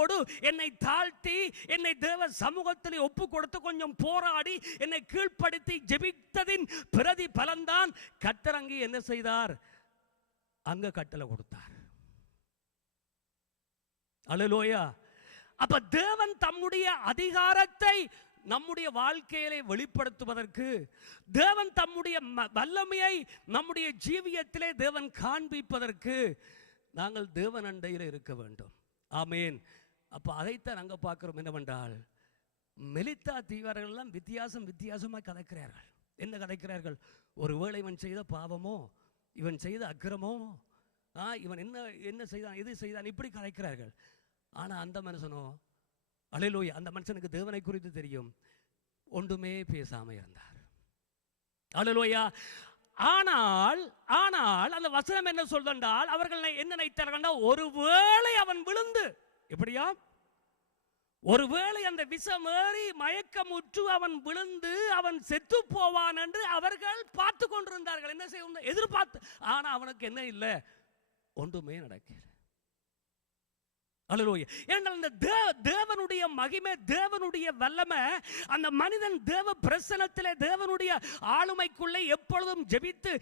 என்னை தாழ்த்தி, என்னை தேவ சமூகத்தில் ஒப்பு கொடுத்து, கொஞ்சம் போராடி என்னை கீழ்ப்படுத்தி ஜெபித்ததின் பிரதி பலன்தான் கர்த்தர் அங்கே என்ன செய்தார்? அங்க கட்டளை கொடுத்தார். அல்லேலூயா. அப்ப தேவன் தம்முடைய அதிகாரத்தை நம்முடைய வாழ்க்கையிலே வெளிப்படுத்துவதற்கு, தேவன் தம்முடைய வல்லமையை நம்முடைய ஜீவியத்திலே தேவன் காண்பிப்பதற்கு நாங்கள் தேவன் அண்டையில் இருக்க வேண்டும். ஆமேன். அப்போ அதைத்தான் நாங்கள் பார்க்கிறோம். என்னவென்றால், மெலித்தா தீவார்கள் எல்லாம் வித்தியாசமாக கதைக்கிறார்கள். என்ன கதைக்கிறார்கள்? ஒருவேளை இவன் செய்த பாவமோ, இவன் செய்த அக்கிரமோ, இவன் என்ன செய்தான், எது செய்தான், இப்படி கதைக்கிறார்கள். ஆனால் அந்த மனுஷனோ, அல்லேலூயா, அந்த மனுஷனுக்கு தேவனை குறித்து தெரியும், ஒன்றுமே பேசாமல் இருந்தார். அல்லேலூயா. ஆனால் அந்த வசனம் என்ன சொல்றால், அவர்கள் என்ன நினைத்தார்கள்? ஒருவேளை அவன் விழுந்து, எப்படியா, ஒருவேளை அந்த விஷம் ஏறி மயக்கமுற்று அவன் விழுந்து அவன் செத்து போவான் என்று அவர்கள் பார்த்து கொண்டிருந்தார்கள். என்ன செய்ய எதிர்பார்த்து. ஆனா அவனுக்கு என்ன இல்லை, ஒன்றுமே நடக்கல. அல்லேலூயா. ஏனென்றால் இந்த தேவனுடைய மகிமை, தேவனுடைய வல்லமை அந்த மனிதன் தேவ பிரசன்னத்திலே, தேவனுடைய ஆளுமைக்குள்ளே எப்பொழுதும் ஜெபித்து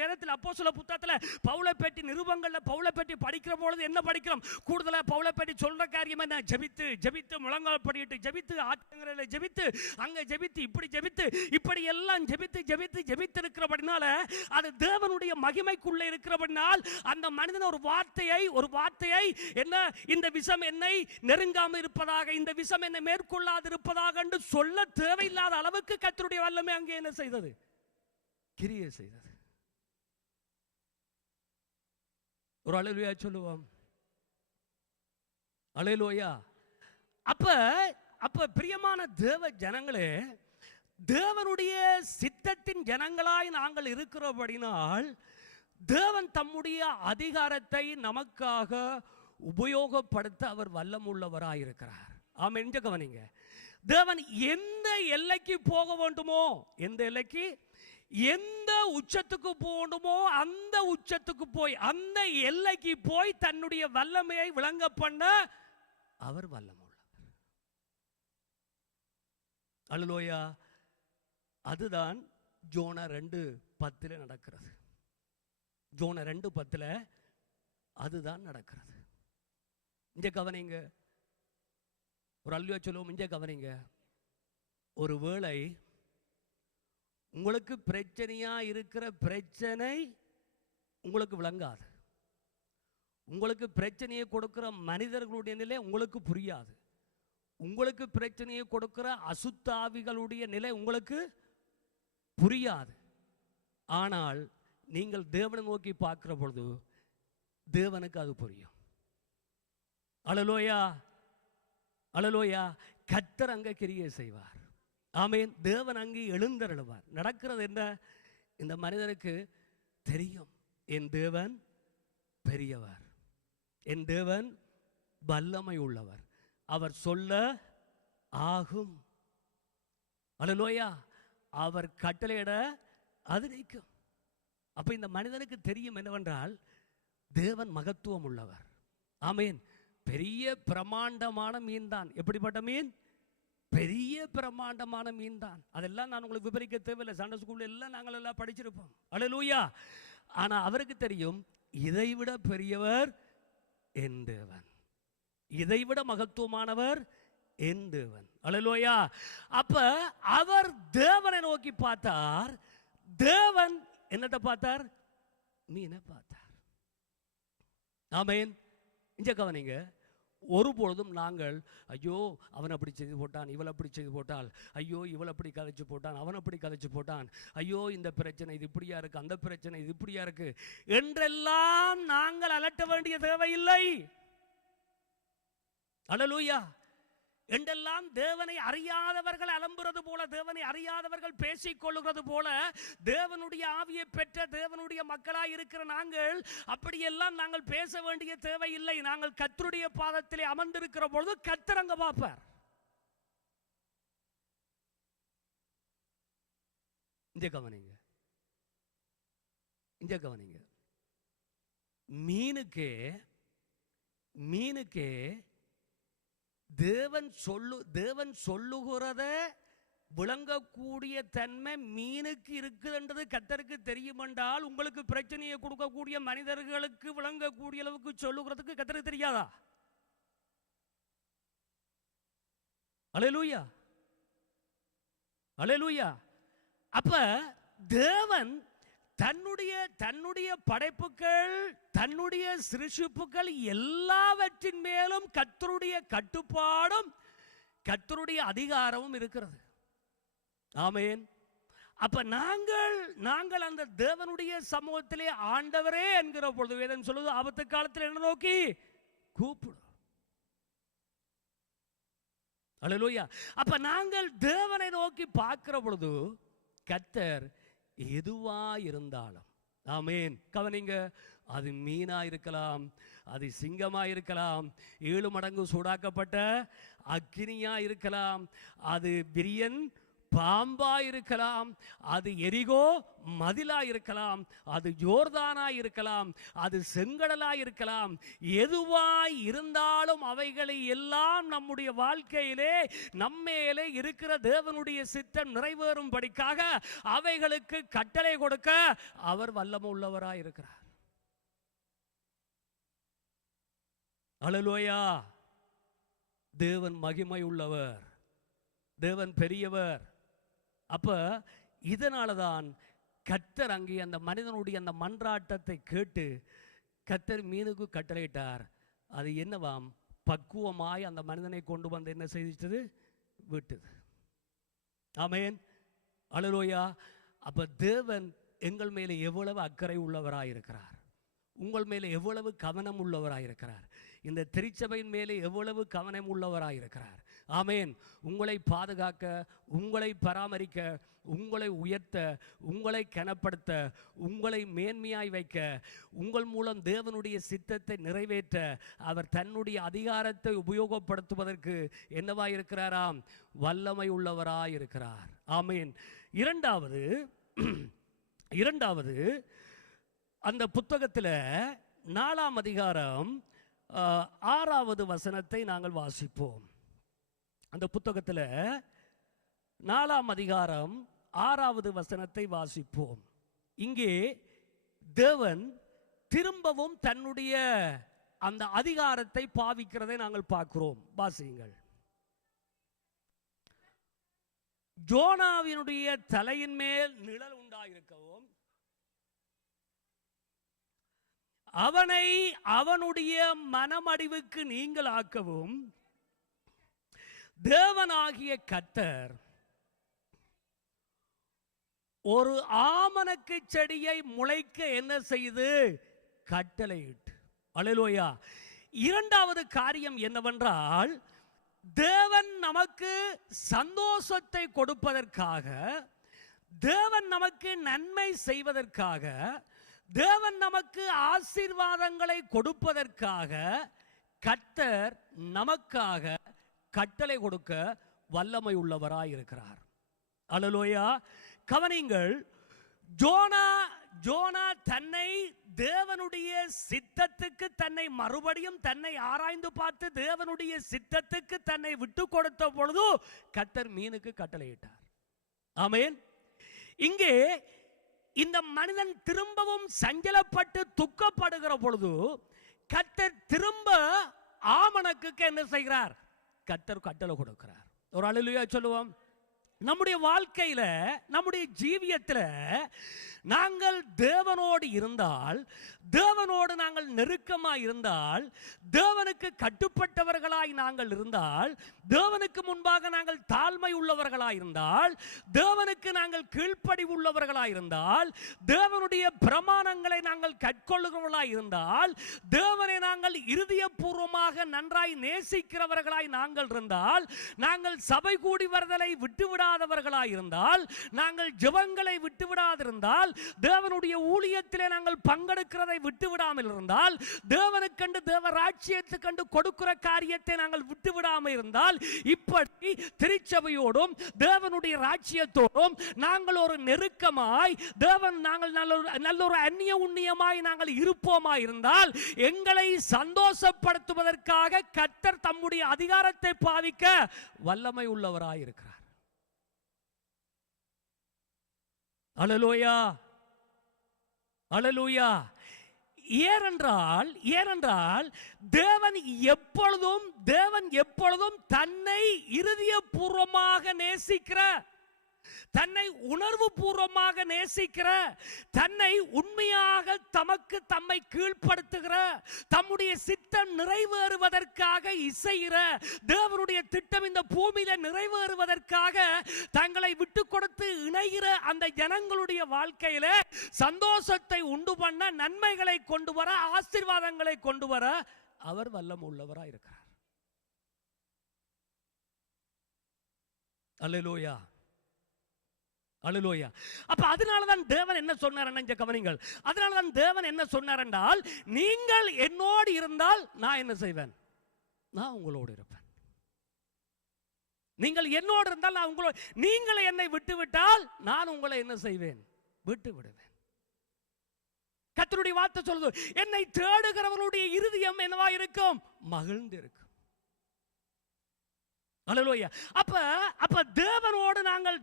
வேதத்தில் அப்போஸ்தல புத்தகத்தில் பவுலை பற்றி, நிருபங்களில் பவுலை பற்றி படிக்கிற பொழுது என்ன படிக்கிறோம்? கூடுதலாக பவுலை பற்றி சொல்ற காரியம் என்ன? ஜெபித்து முழங்கால் படியிட்டு ஜெபித்து, ஆற்றங்கரையில் ஜெபித்து, அங்கே ஜெபித்து, இப்படி எல்லாம் ஜெபித்து இருக்கிறபடினால, அது தேவனுடைய மகிமைக்குள்ளே இருக்கிறபடினால் அந்த மனிதன் ஒரு வார்த்தையை என்ன, இந்த விஷம் என்னை நெருங்காமல் இருப்பதாக, இந்த விஷம் என்னை மேற்கொள்ளாது இருப்பதாக என்று சொல்ல தேவையில்லாத அளவுக்கு கர்த்தருடைய வல்லமை அங்கே என்ன செய்தது? கிரியை செய்தது. ஒரு அல்லேலூயா சொல்லுவோம். அல்லேலூயா. அப்ப பிரியமான தேவ ஜனங்களே, தேவனுடைய சித்தத்தின் ஜனங்களாய் நாங்கள் இருக்கிறபடினால் தேவன் தம்முடைய அதிகாரத்தை நமக்காக உபயோகப்படுத்த அவர் வல்லமுள்ளவராயிருக்கிறார். ஆமென். எங்க கவனிங்க. தேவன் எந்த எல்லைக்கு போக வேண்டுமோ, எந்த எல்லைக்கு, எந்த உச்சத்துக்கு போகணுமோ அந்த உச்சத்துக்கு போய், அந்த எல்லைக்கு போய் தன்னுடைய வல்லமையை விளங்க பண்ண அவர் வல்லமுள்ளவர். அல்லேலூயா. அதுதான் யோனா 2:10 நடக்கிறது. யோனா 2:10 அதுதான் நடக்கிறது. இங்க கவனிங்க. ஒரு அல்லேலூயா சொல்லுவோம். இங்க கவனிங்க. ஒருவேளை உங்களுக்கு பிரச்சனையா இருக்கிற பிரச்சனை உங்களுக்கு விளங்காது, உங்களுக்கு பிரச்சனையை கொடுக்கிற மனிதர்களுடைய நிலை உங்களுக்கு புரியாது, உங்களுக்கு பிரச்சனையை கொடுக்கிற அசுத்தாவிகளுடைய நிலை உங்களுக்கு புரியாது. ஆனால் நீங்கள் தேவனை நோக்கி பார்க்கிற பொழுது தேவனுக்கு அது புரியும். அல்லேலூயா. அல்லேலூயா. கர்த்தர் அங்கே கிரியை செய்வார். ஆமென். தேவன் அங்கே எழுந்தருளுவார். நடக்கிறது என்ன? இந்த மனிதனுக்கு தெரியும், என் தேவன் பெரியவர், என் தேவன் வல்லமை உள்ளவர், அவர் சொல்ல ஆகும். அல்லேலூயா. அவர் கட்டளையிட அது நிற்கும். அப்ப இந்த மனிதனுக்கு தெரியும் என்னவென்றால், தேவன் மகத்துவம் உள்ளவர். ஆமென். பெரிய பிரமாண்டமான மீன் தான். எப்படிப்பட்ட மீன்? பெரிய பிரமாண்டமான மீன் தான். அதெல்லாம் நான் உங்களுக்கு விவரிக்க தேவையில்லை. சண்டே ஸ்கூல்ல எல்லாம் நாங்கள் எல்லாம் படிச்சிருப்போம். அல்லேலூயா. ஆனா அவருக்கு தெரியும், இதைவிட பெரியவர் என் தேவன், இதைவிட மகத்துவமானவர் என் தேவன். அல்லேலூயா. அப்ப அவர் தேவனை நோக்கி பார்த்தார். தேவன் என்னத்தை பார்த்தார்? மீனை பார்த்தார். ஆமென். இங்க கவனிங்க. ஒருபொழுதும் நாங்கள் ஐயோ அவன் அப்படி செய்து போட்டான், இவள் அப்படி செய்து போட்டாள், ஐயோ இவள் அப்படி கதைச்சு போட்டான், அவன் அப்படி கதைச்சு போட்டான், ஐயோ இந்த பிரச்சனை இது இப்படியா இருக்கு, அந்த பிரச்சனை இது இப்படியா இருக்கு என்றெல்லாம் நாங்கள் அலட்ட வேண்டிய தேவையில்லை. அல்லேலூயா. என்றெல்லாம் தேவனை அறியாதவர்கள் அலம்புறது போல, தேவனை அறியாதவர்கள் பேசிக் கொள்ளுகிறது போல, தேவனுடைய ஆவியை பெற்ற தேவனுடைய மக்களாய் இருக்கிற நாங்கள் அப்படியெல்லாம் நாங்கள் பேச வேண்டிய தேவையில்லை. நாங்கள் கர்த்தருடைய பாதத்திலே அமர்ந்திருக்கிற பொழுது கர்த்தர் அங்க பார்ப்பார். இங்க கவனிங்க, இங்க கவனிங்க. மீனுக்கே தேவன் சொல்லுகிறத விளங்கக்கூடிய தன்மை மீனுக்கு இருக்குதுன்றது கர்த்தருக்கு தெரியும் என்றால், உங்களுக்கு பிரச்சனையை கொடுக்கக்கூடிய மனிதர்களுக்கு விளங்கக்கூடிய அளவுக்கு சொல்லுகிறதுக்கு கர்த்தருக்கு தெரியாதா? அல்லேலூயா, அல்லேலூயா. அப்ப தேவன் தன்னுடைய படைப்புகள், தன்னுடைய சிருஷ்டிப்புகள் எல்லாவற்றின் மேலும் கர்த்தருடைய கட்டுப்பாடும் கர்த்தருடைய அதிகாரமும் இருக்கிறது. ஆமென். அப்ப நாங்கள் அந்த தேவனுடைய சமூகத்திலே ஆண்டவரே என்கிற பொழுது வேதம் சொல்லுது, ஆபத்து காலத்தில் என்ன நோக்கி கூப்பிடு. அல்லேலூயா. அப்ப நாங்கள் தேவனை நோக்கி பார்க்கிற பொழுது கர்த்தர் எதுவா இருந்தாலும், ஆமென், கவனிங்க, அது மீனா இருக்கலாம், அது சிங்கமா இருக்கலாம், 7 மடங்கு சூடாக்கப்பட்ட அக்கினியா இருக்கலாம், அது விரியன் பாம்பா இருக்கலாம், அது எரிகோ மதிலா இருக்கலாம், அது யோர்தானா இருக்கலாம், அது செங்கடலா இருக்கலாம், எதுவாய் இருந்தாலும் அவைகளை எல்லாம் நம்முடைய வாழ்க்கையிலே நம்மேலே இருக்கிற தேவனுடைய சித்தம் நிறைவேறும்படிக்காக அவைகளுக்கு கட்டளை கொடுக்க அவர் வல்லமுள்ளவராய் இருக்கிறார். அல்லேலூயா. தேவன் மகிமை உள்ளவர், தேவன் பெரியவர். அப்ப இதனாலதான் கர்த்தர் அங்கே அந்த மனிதனுடைய அந்த மன்றாட்டத்தை கேட்டு கர்த்தர் மீனுக்கு கட்டளையிட்டார். அது என்னவாம், பக்குவமாய் அந்த மனிதனை கொண்டு வந்து என்ன செய்தது, விட்டது. ஆமென், அல்லேலூயா. அப்ப தேவன் எங்கள் மேலே எவ்வளவு அக்கறை உள்ளவராயிருக்கிறார், உங்கள் மேலே எவ்வளவு கவனம் உள்ளவராயிருக்கிறார், இந்த திருச்சபையின் மேலே எவ்வளவு கவனம் உள்ளவராயிருக்கிறார். ஆமென். உங்களை பாதுகாக்க, உங்களை பராமரிக்க, உங்களை உயர்த்த, உங்களை கனப்படுத்த, உங்களை மேன்மையாய் வைக்க, உங்கள் மூலம் தேவனுடைய சித்தத்தை நிறைவேற்ற அவர் தன்னுடைய அதிகாரத்தை உபயோகப்படுத்துவதற்கு என்னவாய் இருக்கிறாராம், வல்லமை உள்ளவராய் இருக்கிறார். ஆமென். இரண்டாவது அந்த புத்தகத்தில் 4ஆம் அதிகாரம் 6வது வசனத்தை நாங்கள் வாசிப்போம். அந்த புத்தகத்தில் 4ஆம் அதிகாரம் 6வது வசனத்தை வாசிப்போம். இங்கே தேவன் திரும்பவும் தன்னுடைய அந்த அதிகாரத்தை பாவிக்கிறதை நாங்கள் பார்க்கிறோம். வாசியுங்கள். ஜோனாவினுடைய தலையின் மேல் நிழல் உண்டாயிருக்கவும், அவனை அவனுடைய மனமடிவுக்கு நீங்கள் ஆக்கவும் தேவனாகிய கர்த்தர் ஒரு ஆமணக்கு செடியை முளைக்க என்ன செய்து கட்டளையிட்டு. அல்லேலூயா. இரண்டாவது காரியம் என்னவென்றால், தேவன் நமக்கு சந்தோஷத்தை கொடுப்பதற்காக, தேவன் நமக்கு நன்மை செய்வதற்காக, தேவன் நமக்கு ஆசீர்வாதங்களை கொடுப்பதற்காக கர்த்தர் நமக்காக கட்டளை கொடுக்க வல்லமை உள்ளவராய் இருக்கிறார். அல்லேலூயா. கவனிங்கள், ஜோனா தன்னை தேவனுடைய சித்தத்துக்கு தன்னை மறுபடியும் தன்னை ஆராய்ந்து பார்த்து தேவனுடைய சித்தத்துக்கு தன்னை விட்டு கொடுத்த பொழுது கர்த்தர் மீனுக்கு கட்டளையிட்டார். ஆமென். இங்கே இந்த மனிதன் திரும்பவும் சஞ்சலப்பட்டு துக்கப்படுகிற பொழுது கர்த்தர் திரும்ப ஆமணக்குக்கு என்ன செய்கிறார், கர்த்தர் கட்டளை கொடுக்கிறார். ஒரு அல்லேலூயா சொல்லுவோம். நம்முடைய வாழ்க்கையில, நம்முடைய ஜீவியத்தில் நாங்கள் தேவ தேவனோடு இருந்தால், தேவனோடு நாங்கள் நெருக்கமாய் இருந்தால், தேவனுக்கு கட்டுப்பட்டவர்களாய் நாங்கள் இருந்தால், தேவனுக்கு முன்பாக நாங்கள் தாழ்மை உள்ளவர்களாய் இருந்தால், தேவனுக்கு நாங்கள் கீழ்ப்படி உள்ளவர்களாய் இருந்தால், தேவனுடைய பிரமாணங்களை நாங்கள் கற்கொள்ளுகிறவர்களாய் இருந்தால், தேவனை நாங்கள் இருதயபூர்வமாக நன்றாய் நேசிக்கிறவர்களாய் நாங்கள் இருந்தால், நாங்கள் சபை கூடி வருதலை விட்டுவிடாதவர்களாய் இருந்தால், நாங்கள் ஜெபங்களை விட்டுவிடாதிருந்தால், தேவனுடைய ஊழியத்திலே நாங்கள் பங்கெடுக்கிறதை விட்டுவிடாமல் இருந்தால், தேவனுக்கென்று தேவ ராஜ்யத்துக்கென்று கொடுக்கிற காரியத்தை நாங்கள் விட்டுவிடாமல் இருந்தால், இப்படி திருச்சபையோடும் தேவனுடைய ராஜ்யத்தோடும் நாங்கள் ஒரு நெருக்கமாய் நாங்கள் நல்ல ஒரு அந்நிய உண்ணியமாய் நாங்கள் இருப்போமாய் இருந்தால், எங்களை சந்தோஷப்படுத்துவதற்காக கர்த்தர் தம்முடைய அதிகாரத்தை பாவிக்க வல்லமை உள்ளவராய் இருக்கிறார். அல்லேலூயா, அல்லேலூயா. ஏனென்றால் தேவன் எப்பொழுதும் தன்னை இருதயபூர்வமாக நேசிக்கிற, தன்னை உணர்வு பூர்வமாக நேசிக்கிற, தன்னை உண்மையாக தம்மை கீழ்ப்படுத்துகிற, தம்முடைய சித்தம் நிறைவேறுவதற்காக இசைகிற, தேவனுடைய திட்டம் இந்த பூமியில நிறைவேறுவதற்காக தங்களை விட்டு கொடுத்து இணைகிற அந்த ஜனங்களுடைய வாழ்க்கையில சந்தோஷத்தை உண்டு பண்ண, நன்மைகளை கொண்டு வர, ஆசீர்வாதங்களை கொண்டு வர அவர் வல்லமை உள்ளவராய் இருக்கிறார். அல்லேலூயா, அல்லேலூயா. அப்ப அதனாலதான் தேவன் என்ன சொன்னார், கவனிங்கள். அதனாலதான் தேவன் என்ன சொன்னார் என்றால், நீங்கள் என்னோடு இருந்தால் நான் என்ன செய்வேன்? நான் உங்களோடு இருப்பேன். நீங்கள் என்னோடு இருந்தால் நான் உங்களோடு, நீங்கள் என்னை விட்டு விட்டால் நான் உங்களை என்ன செய்வேன்? விட்டு விடுவேன். கர்த்தருடைய வார்த்தை சொல்லுது, என்னை தேடுகிறவர்களுடைய இருதயம் என்னவா இருக்கும்? மகிழ்ந்து இருக்கும். அல்லேலூயா. அப்ப தேவனோடு நாங்கள்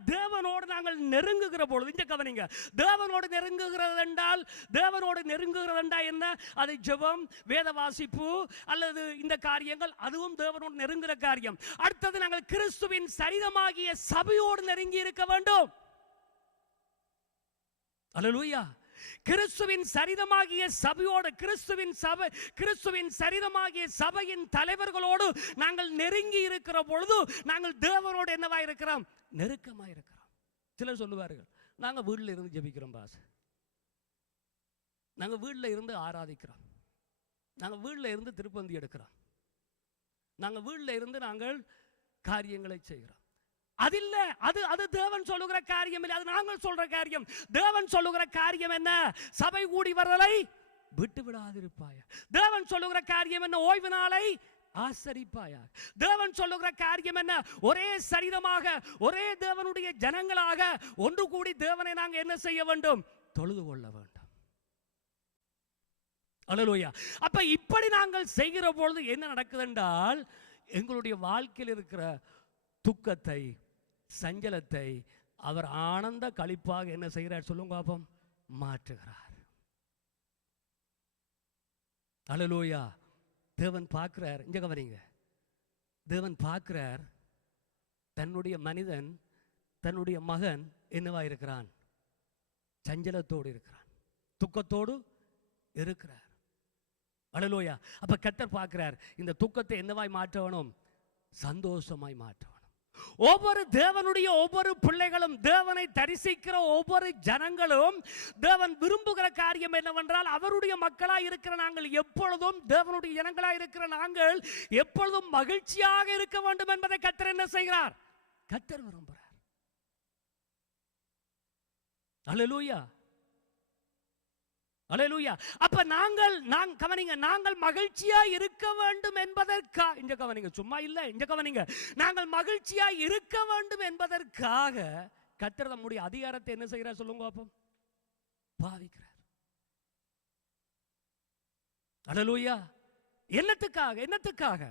நெருங்குகிற பொழுது, இந்த கவனிங்க, தேவனோடு நெருங்குகிறது என்றால் என்ன? அது ஜெபம், வேத வாசிப்பு அல்லது இந்த காரியங்கள், அதுவும் தேவனோடு நெருங்குகிற காரியம். அடுத்தது, நாங்கள் கிறிஸ்துவின் சரீரமாகிய சபையோடு நெருங்கி இருக்க வேண்டும். அல்லேலூயா. கிறிஸ்துவின் சரீரமாகிய சபையோடு, கிறிஸ்துவின் சரீரமாகிய சபையின் தலைவர்களோடு நாங்கள் நெருங்கி இருக்கிற பொழுது நாங்கள் தேவனோடு என்னவா இருக்கிறோம்? நெருக்கமாக இருக்கிறோம். சிலர் சொல்லுவார்கள், நாங்க வீட்டில் இருந்து ஜெபிக்கிறோம் பாஸ், நாங்க வீட்டில் இருந்து ஆராதிக்கிறோம், நாங்க வீட்டில் இருந்து திருப்பந்தி எடுக்கிறோம், நாங்க வீட்டில் இருந்து நாங்கள் காரியங்களை செய்கிறோம். அது இல்ல, அது தேவன் சொல்லுகிற காரியம் இல்லை, அது நாங்கள் சொல்ற காரியம். தேவன் சொல்லுகிற காரியம் என்ன? சபை கூடி வருதலை விட்டு விடாதிருப்பாயா. தேவன் சொல்லுகிற காரியம் என்ன? ஓய்வு நாளை ஆசரிப்பாயா. தேவன் சொல்லுகிற காரியம் என்ன? ஒரே சரீரமாக, ஒரே தேவனுடைய ஜனங்களாக ஒன்று கூடி தேவனை நாங்கள் என்ன செய்ய வேண்டும்? தொழுது கொள்ள வேண்டும். அல்லேலூயா. அப்ப இப்படி நாங்கள் செய்கிற பொழுது என்ன நடக்குது என்றால், எங்களுடைய வாழ்க்கையில் இருக்கிற துக்கத்தை, சஞ்சலத்தை அவர் ஆனந்த களிப்பாக என்ன செய்கிறார்? சொல்லுங்க பாப்போம், மாற்றுகிறார். அல்லேலூயா. தேவன் பார்க்கிறார், இங்க கவனிங்க, தேவன் பார்க்கிறார், தன்னுடைய மனிதன், தன்னுடைய மகன் என்னவா இருக்கிறான்? சஞ்சலத்தோடு இருக்கிறான், துக்கத்தோடு இருக்கிறார். அல்லேலூயா. அப்ப கர்த்தர் பார்க்கிறார், இந்த துக்கத்தை என்னவாய் மாற்றணும்? சந்தோஷமாய் மாற்றணும். ஒவ்வொரு தேவனுடைய ஒவ்வொரு பிள்ளைகளும், தேவனை தரிசிக்கிற ஒவ்வொரு ஜனங்களும் தேவன் விரும்புகிற காரியம் என்னவென்றால், அவருடைய மக்களாய் இருக்கிற நாங்கள் எப்பொழுதும், தேவனுடைய ஜனங்களாய் இருக்கிற நாங்கள் எப்பொழுதும் மகிழ்ச்சியாக இருக்க வேண்டும் என்பதை கர்த்தர் என்ன செய்கிறார்? கர்த்தர் விரும்புகிறார். அல்லேலூயா, அல்லேலூயா. அப்ப நாங்கள் மகிழ்ச்சியா இருக்க வேண்டும் என்பதற்காக, இங்க கவனிங்க, சும்மா இல்ல, இங்க கவனிங்க, நாங்கள் மகிழ்ச்சியா இருக்க வேண்டும் என்பதற்காக கர்த்தர் நம்முடைய அதிகாரத்தை என்ன செய்கிறார்? சொல்லுங்க பாப்போம், பாவிக்கிறார். அல்லேலூயா. என்னத்துக்காக?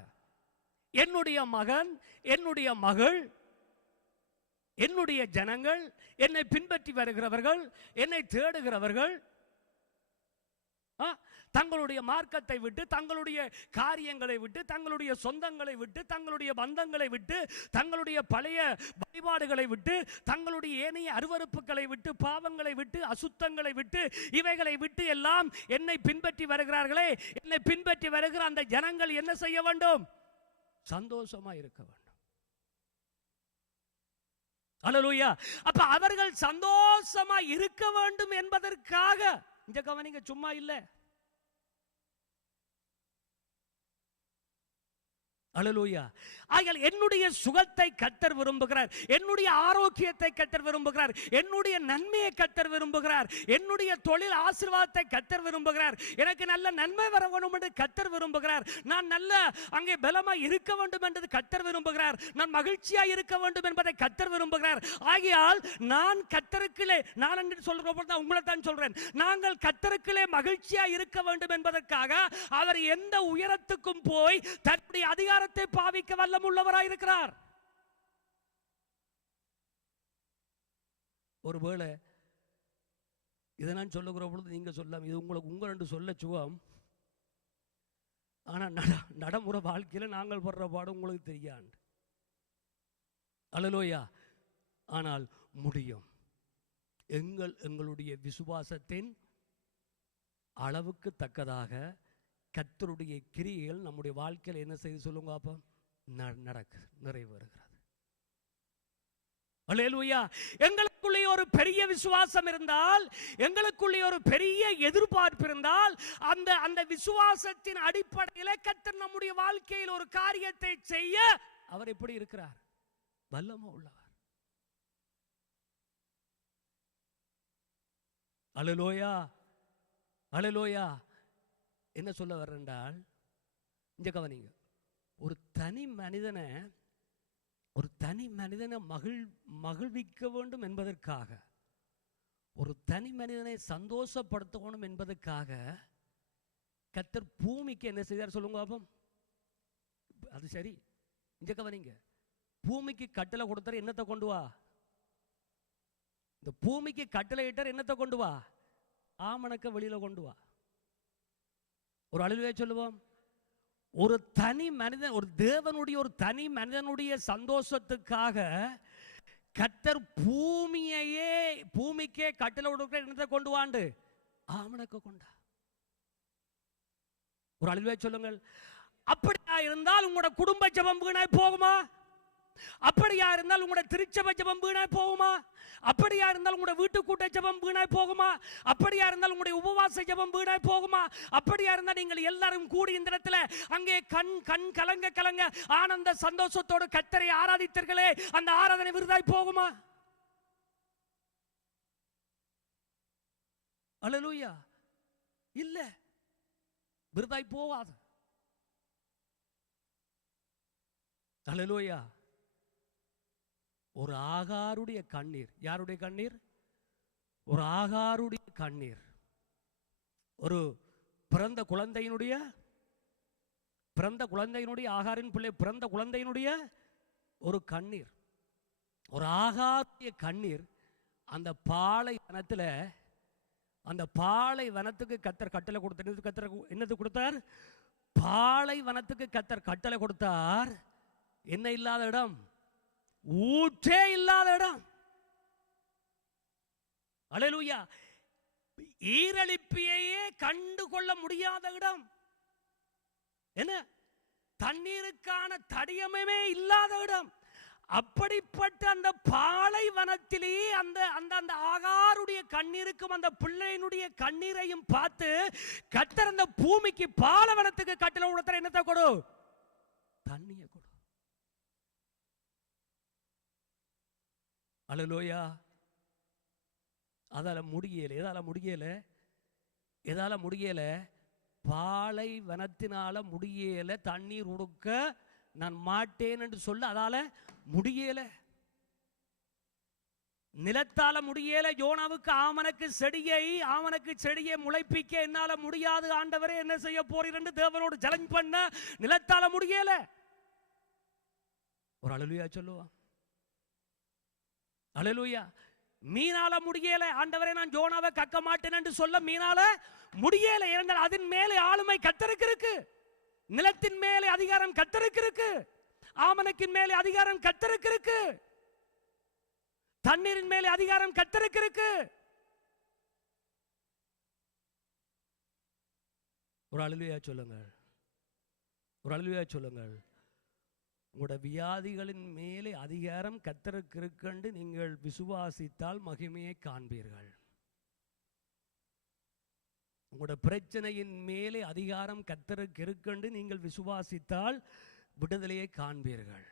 என்னுடைய மகன், என்னுடைய மகள், என்னுடைய ஜனங்கள், என்னை பின்பற்றி வருகிறவர்கள், என்னை தேடுகிறவர்கள் தங்களுடைய மார்க்கத்தை விட்டு, தங்களுடைய காரியங்களை விட்டு, தங்களுடைய சொந்தங்களை விட்டு, தங்களுடைய பந்தங்களை விட்டு, தங்களுடைய பழைய வழிபாடுகளை விட்டு, தங்களுடைய ஏனைய அருவருப்புகளை விட்டு, பாவங்களை விட்டு, அசுத்தங்களை விட்டு, இவைகளை விட்டு எல்லாம் என்னை பின்பற்றி வருகிறார்களே, என்னை பின்பற்றி வருகிற அந்த ஜனங்கள் என்ன செய்ய வேண்டும்? சந்தோஷமா இருக்க வேண்டும். அல்லேலூயா. அப்ப அவர்கள் சந்தோஷமா இருக்க வேண்டும் என்பதற்காக, இந்த கவனிங்க, சும்மா இல்லை. அல்லேலூயா. ஆகையால் என்னுடைய சுகத்தை கர்த்தர் விரும்புகிறார், என்னுடைய ஆரோக்கியத்தை கர்த்தர் விரும்புகிறார், என்னுடைய நன்மையை கர்த்தர் விரும்புகிறார், என்னுடைய தொழில் ஆசீர்வாதத்தை கர்த்தர் விரும்புகிறார், எனக்கு நல்ல நன்மை வர வேண்டும் என்று கர்த்தர் விரும்புகிறார், நான் நல்ல அங்கே பலமாய் இருக்க வேண்டும் என்று கர்த்தர் விரும்புகிறார், நான் மகிழ்ச்சியாய் இருக்க வேண்டும் என்பதை கர்த்தர் விரும்புகிறார். ஆகையால் நான் கர்த்தருக்குள்ளே, நான் என்று சொல்ற போது உங்களை தான் சொல்றேன், நாங்கள் கர்த்தருக்குள்ளே மகிழ்ச்சியாய் இருக்க வேண்டும் என்பதற்காக அவர் எந்த உயரத்துக்கும் போய் தன்னுடைய அதிகாரத்தை பாவிக்க வல்லமுள்ளவராய் இருக்கிறார். ஒருவேளை இதை நான் சொல்லுகிற பொழுது நீங்க சொல்லலாம், இது உங்களுக்கு உங்கள் சொல்ல சுகம், ஆனா நடைமுறை வாழ்க்கையில நாங்கள் படுற பாடு உங்களுக்கு தெரியாது. அல்லேலூயா. ஆனால் முடியும். எங்களுடைய விசுவாசத்தின் அளவுக்கு தக்கதாக கர்த்தருடைய கிரியைகள் நம்முடைய வாழ்க்கையில் என்ன செய்து சொல்லுங்க அப்ப நடக்கு, நிறைவேறுகிறது. அல்லேலூயா. எங்களுக்குள்ளே ஒரு பெரிய விசுவாசம் இருந்தால், எங்களுக்குள்ளே ஒரு பெரிய எதிர்பார்ப்பு இருந்தால், அந்த விசுவாசத்தின் அடிப்படையில் கர்த்தர் நம்முடைய வாழ்க்கையில் ஒரு காரியத்தை செய்ய அவர் எப்படி இருக்கிறார்? வல்லமை உள்ளவர். அல்லேலூயா. அல்லேலூயா. என்ன சொல்ல வர்றேன்றால், இங்க கவனிங்க, ஒரு தனி மனிதனை மகிழ்விக்க வேண்டும் என்பதற்காக, ஒரு தனி மனிதனை சந்தோஷப்படுத்தணும் என்பதற்காக கர்த்தர் பூமிக்கு என்ன செய்தார் சொல்லுங்க பாப்போம். அது சரி, இங்க கவனிங்க, பூமிக்கு கட்டளை கொடுத்தார், என்னத்தை கொண்டு வா? இந்த பூமிக்கு கட்டளை இட்டார், என்னத்தை கொண்டு வா? ஆமணக்க வெளியில கொண்டு வா. ஒரு அழுவே சொல்லுவோம். ஒரு தனி மனிதன், ஒரு தேவனுடைய ஒரு தனி மனிதனுடைய சந்தோஷத்துக்காக கர்த்தர் பூமிக்கே கட்டளை கொடுக்கிற என்னத்தை கொண்டு வாண்டு? ஆமணக்க கொண்டா. ஒரு அழுவே சொல்லுங்கள். அப்படியா இருந்தால் உங்களோட குடும்ப ஜெபம் வீணாய் போகுமா? அப்படியா இருந்தால் உங்களுடைய திருச்சபை ஜெபம் வீணாய் போகுமா? அப்படியா இருந்தால் உங்களுடைய வீட்டு கூட்ட ஜெபம் வீணாய் போகுமா? அப்படியா இருந்தால் உங்களுடைய உபவாச ஜெபம் வீணாய் போகுமா? அப்படியா இருந்தால் நீங்கள் எல்லாரும் கூடி இந்த இடத்துல அங்கே கண் கலங்க ஆனந்த சந்தோஷத்தோடு கர்த்தரை ஆராதித்தீர்களே, அந்த ஆராதனை விருதாய் போகுமா? அல்லேலூயா. இல்ல, விருதாய் போகாது. அல்லேலூயா. ஒரு ஆகாருடைய கண்ணீர், யாருடைய கண்ணீர்? ஒரு ஆகாருடைய கண்ணீர், ஒரு பிறந்த குழந்தையினுடைய ஆகாரின் பிள்ளை பிறந்த குழந்தையினுடைய ஒரு கண்ணீர், ஒரு ஆகாருடைய கண்ணீர். அந்த பாலைவனத்துக்கு கர்த்தர் கட்டளை கொடுத்தார். என்னது கொடுத்தார்? பாலைவனத்துக்கு கர்த்தர் கட்டளை கொடுத்தார். என்ன இல்லாத இடம்? ஊற்றே இல்லாத இடம். அல்லேலூயா. ஈரலிப்பியையே கண்டுகொள்ள முடியாத இடம். என்ன? தண்ணீருக்கான தடியமே இல்லாத இடம். அப்படிப்பட்ட அந்த பாலைவனத்திலேயே அந்த ஆகாருடைய கண்ணீருக்கும் அந்த பிள்ளையினுடைய கண்ணீரையும் பார்த்து கர்த்தர் அந்த பூமிக்கு பாலைவனத்துக்கு கட்டளை கொடுத்தார். என்னத்தை கொடு? தண்ணியை கொடு. அல்லேலூயா. எதால முடியல? பாலைவனத்தினால முடியல. தண்ணீர் உடுக்க நான் மாட்டேன் என்று சொல்ல அதால முடியல. நிலத்தால முடியல. யோனாவுக்கு ஆமனுக்கு செடியை முளைப்பிக்க என்னால முடியாது ஆண்டவரே, என்ன செய்ய போறீர் என்று தேவனோடு ஜலஞ்ச் பண்ண நிலத்தால முடியல. ஒரு அல்லேலூயா சொல்லுவா. அல்லேலூயா. மீனால முடியல. ஆண்டவரே நான் ஜோனாவை கக்க மாட்டேன் என்று சொல்ல மீனால முடியல. ஏனென்றால் அதன் மேலே ஆளுமை கர்த்தருக்கு இருக்கு. நிலத்தின் மேலே அதிகாரம் கர்த்தருக்கு இருக்கு. ஆமணக்கின் மேலே அதிகாரம் கர்த்தருக்கு இருக்கு. தண்ணீரின் மேலே அதிகாரம் கர்த்தருக்கு இருக்கு. ஒரு அல்லேலூயா சொல்லுங்கள். ஒரு அல்லேலூயா சொல்லுங்கள். உங்களுடைய வியாதிகளின் மேலே அதிகாரம் கர்த்தருக்கு இருக்கென்று நீங்கள் விசுவாசித்தால் மகிமையை காண்பீர்கள். உங்களுடைய பிரச்சனையின் மேலே அதிகாரம் கர்த்தருக்கு இருக்கென்று நீங்கள் விசுவாசித்தால் விடுதலையை காண்பீர்கள்.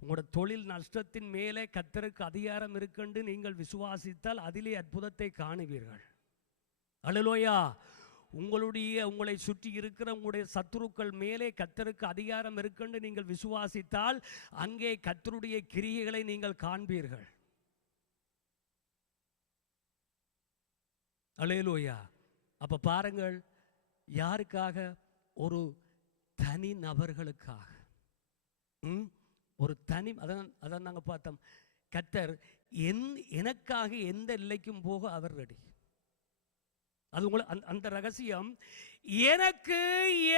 உங்களுடைய தொழில் நஷ்டத்தின் மேலே கர்த்தருக்கு அதிகாரம் இருக்கென்று நீங்கள் விசுவாசித்தால் அதிலே அற்புதத்தை காணுவீர்கள். அல்லேலூயா. உங்களை சுற்றி இருக்கிற உங்களுடைய சத்துருக்கள் மேலே கர்த்தருக்கு அதிகாரம் இருக்கென்று நீங்கள் விசுவாசித்தால் அங்கே கர்த்தருடைய கிரியைகளை நீங்கள் காண்பீர்கள். அல்லேலூயா. அப்ப பாருங்கள், யாருக்காக? ஒரு தனி நபர்களுக்காக. ஒரு தனி, அதான் நாங்கள் பார்த்தோம். கர்த்தர் எனக்காக எந்த எல்லைக்கும் போக அவர் ரெடி. அது உங்களுக்கு அந்த ரகசியம். எனக்கு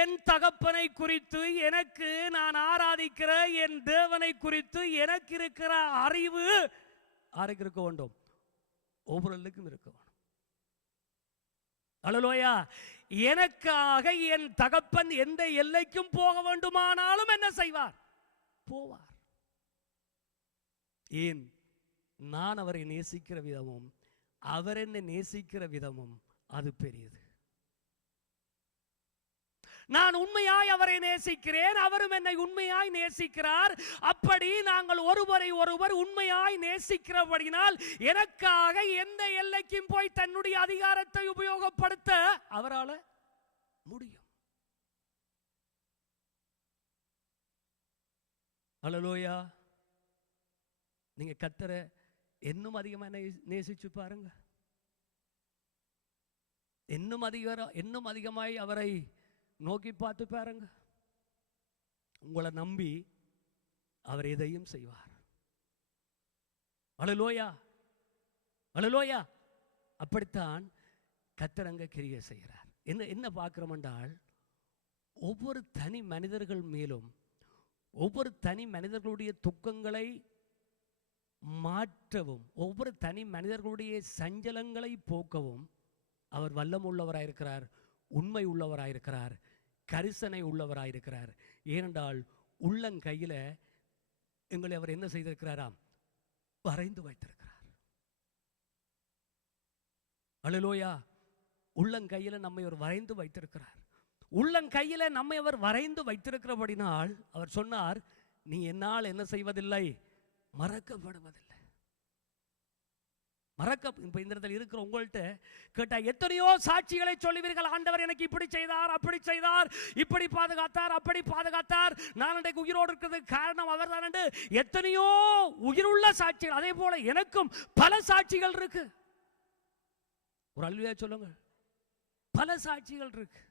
என் தகப்பனை குறித்து, எனக்கு நான் ஆராதிக்கிற என் தேவனை குறித்து எனக்கு இருக்கிற அறிவு யாருக்கு இருக்க வேண்டும்? ஒவ்வொருக்கும் இருக்க வேண்டும். அல்லேலூயா. எனக்காக என் தகப்பன் எந்த எல்லைக்கும் போக வேண்டுமானாலும் என்ன செய்வார்? போவார். ஏன்? நான் அவரை நேசிக்கிற விதமும் அவர் என்னை நேசிக்கிற விதமும் அது பெரியது. நான் உண்மையாய் அவரை நேசிக்கிறேன், அவரும் என்னை உண்மையாய் நேசிக்கிறார். அப்படி நாங்கள் ஒருவரை ஒருவர் உண்மையாய் நேசிக்கிறபடினால் எனக்காக எந்த எல்லைக்கும் போய் தன்னுடைய அதிகாரத்தை உபயோகப்படுத்த அவரால் முடியும். அல்லேலூயா. நீங்க கர்த்தரை இன்னும் அதிகமாக நேசிச்சு பாருங்க. இன்னும் அதிகமாய் அவரை நோக்கி பார்த்து பாருங்க. உங்களை நம்பி அவர் எதையும் செய்வார். அல்லேலூயா. அல்லேலூயா. அப்படித்தான் கர்த்தர் அங்கே கிரியை செய்கிறார். என்ன பார்க்கிறோம் என்றால், ஒவ்வொரு தனி மனிதர்கள் மேலும் ஒவ்வொரு தனி மனிதர்களுடைய துக்கங்களை மாற்றவும், ஒவ்வொரு தனி மனிதர்களுடைய சஞ்சலங்களை போக்கவும் அவர் வல்லமுள்ளவராயிருக்கிறார், உண்மை உள்ளவராயிருக்கிறார், கரிசனை உள்ளவராயிருக்கிறார். ஏனென்றால் உள்ளங்கையில எங்களை அவர் என்ன செய்திருக்கிறாராம்? வரைந்து வைத்திருக்கிறார். அல்லேலூயா. உள்ளங்கையில நம்மை அவர் வரைந்து வைத்திருக்கிறார். உள்ளங்கையில நம்மை அவர் வரைந்து வைத்திருக்கிறபடினால் அவர் சொன்னார், நீ என்னால் என்ன செய்வதில்லை? மறக்கப்படுவதில்லை. இப்ப இந்த இடத்துல இருக்கிற உங்கள்கிட்ட கேட்டா எத்தனையோ சாட்சிகளை சொல்லுவீர்கள். ஆண்டவர் எனக்கு இப்படி செய்தார், அப்படி செய்தார், இப்படி பாதுகாத்தார், அப்படி பாதுகாத்தார், நான் இன்றைக்கு உயிரோடு இருக்கிறதுக்கு காரணம் அவர் தான் என்று எத்தனையோ உயிருள்ள சாட்சிகள். அதே போல எனக்கும் பல சாட்சிகள் இருக்கு. ஒரு அல்லேலூயா சொல்லுங்க. பல சாட்சிகள் இருக்கு.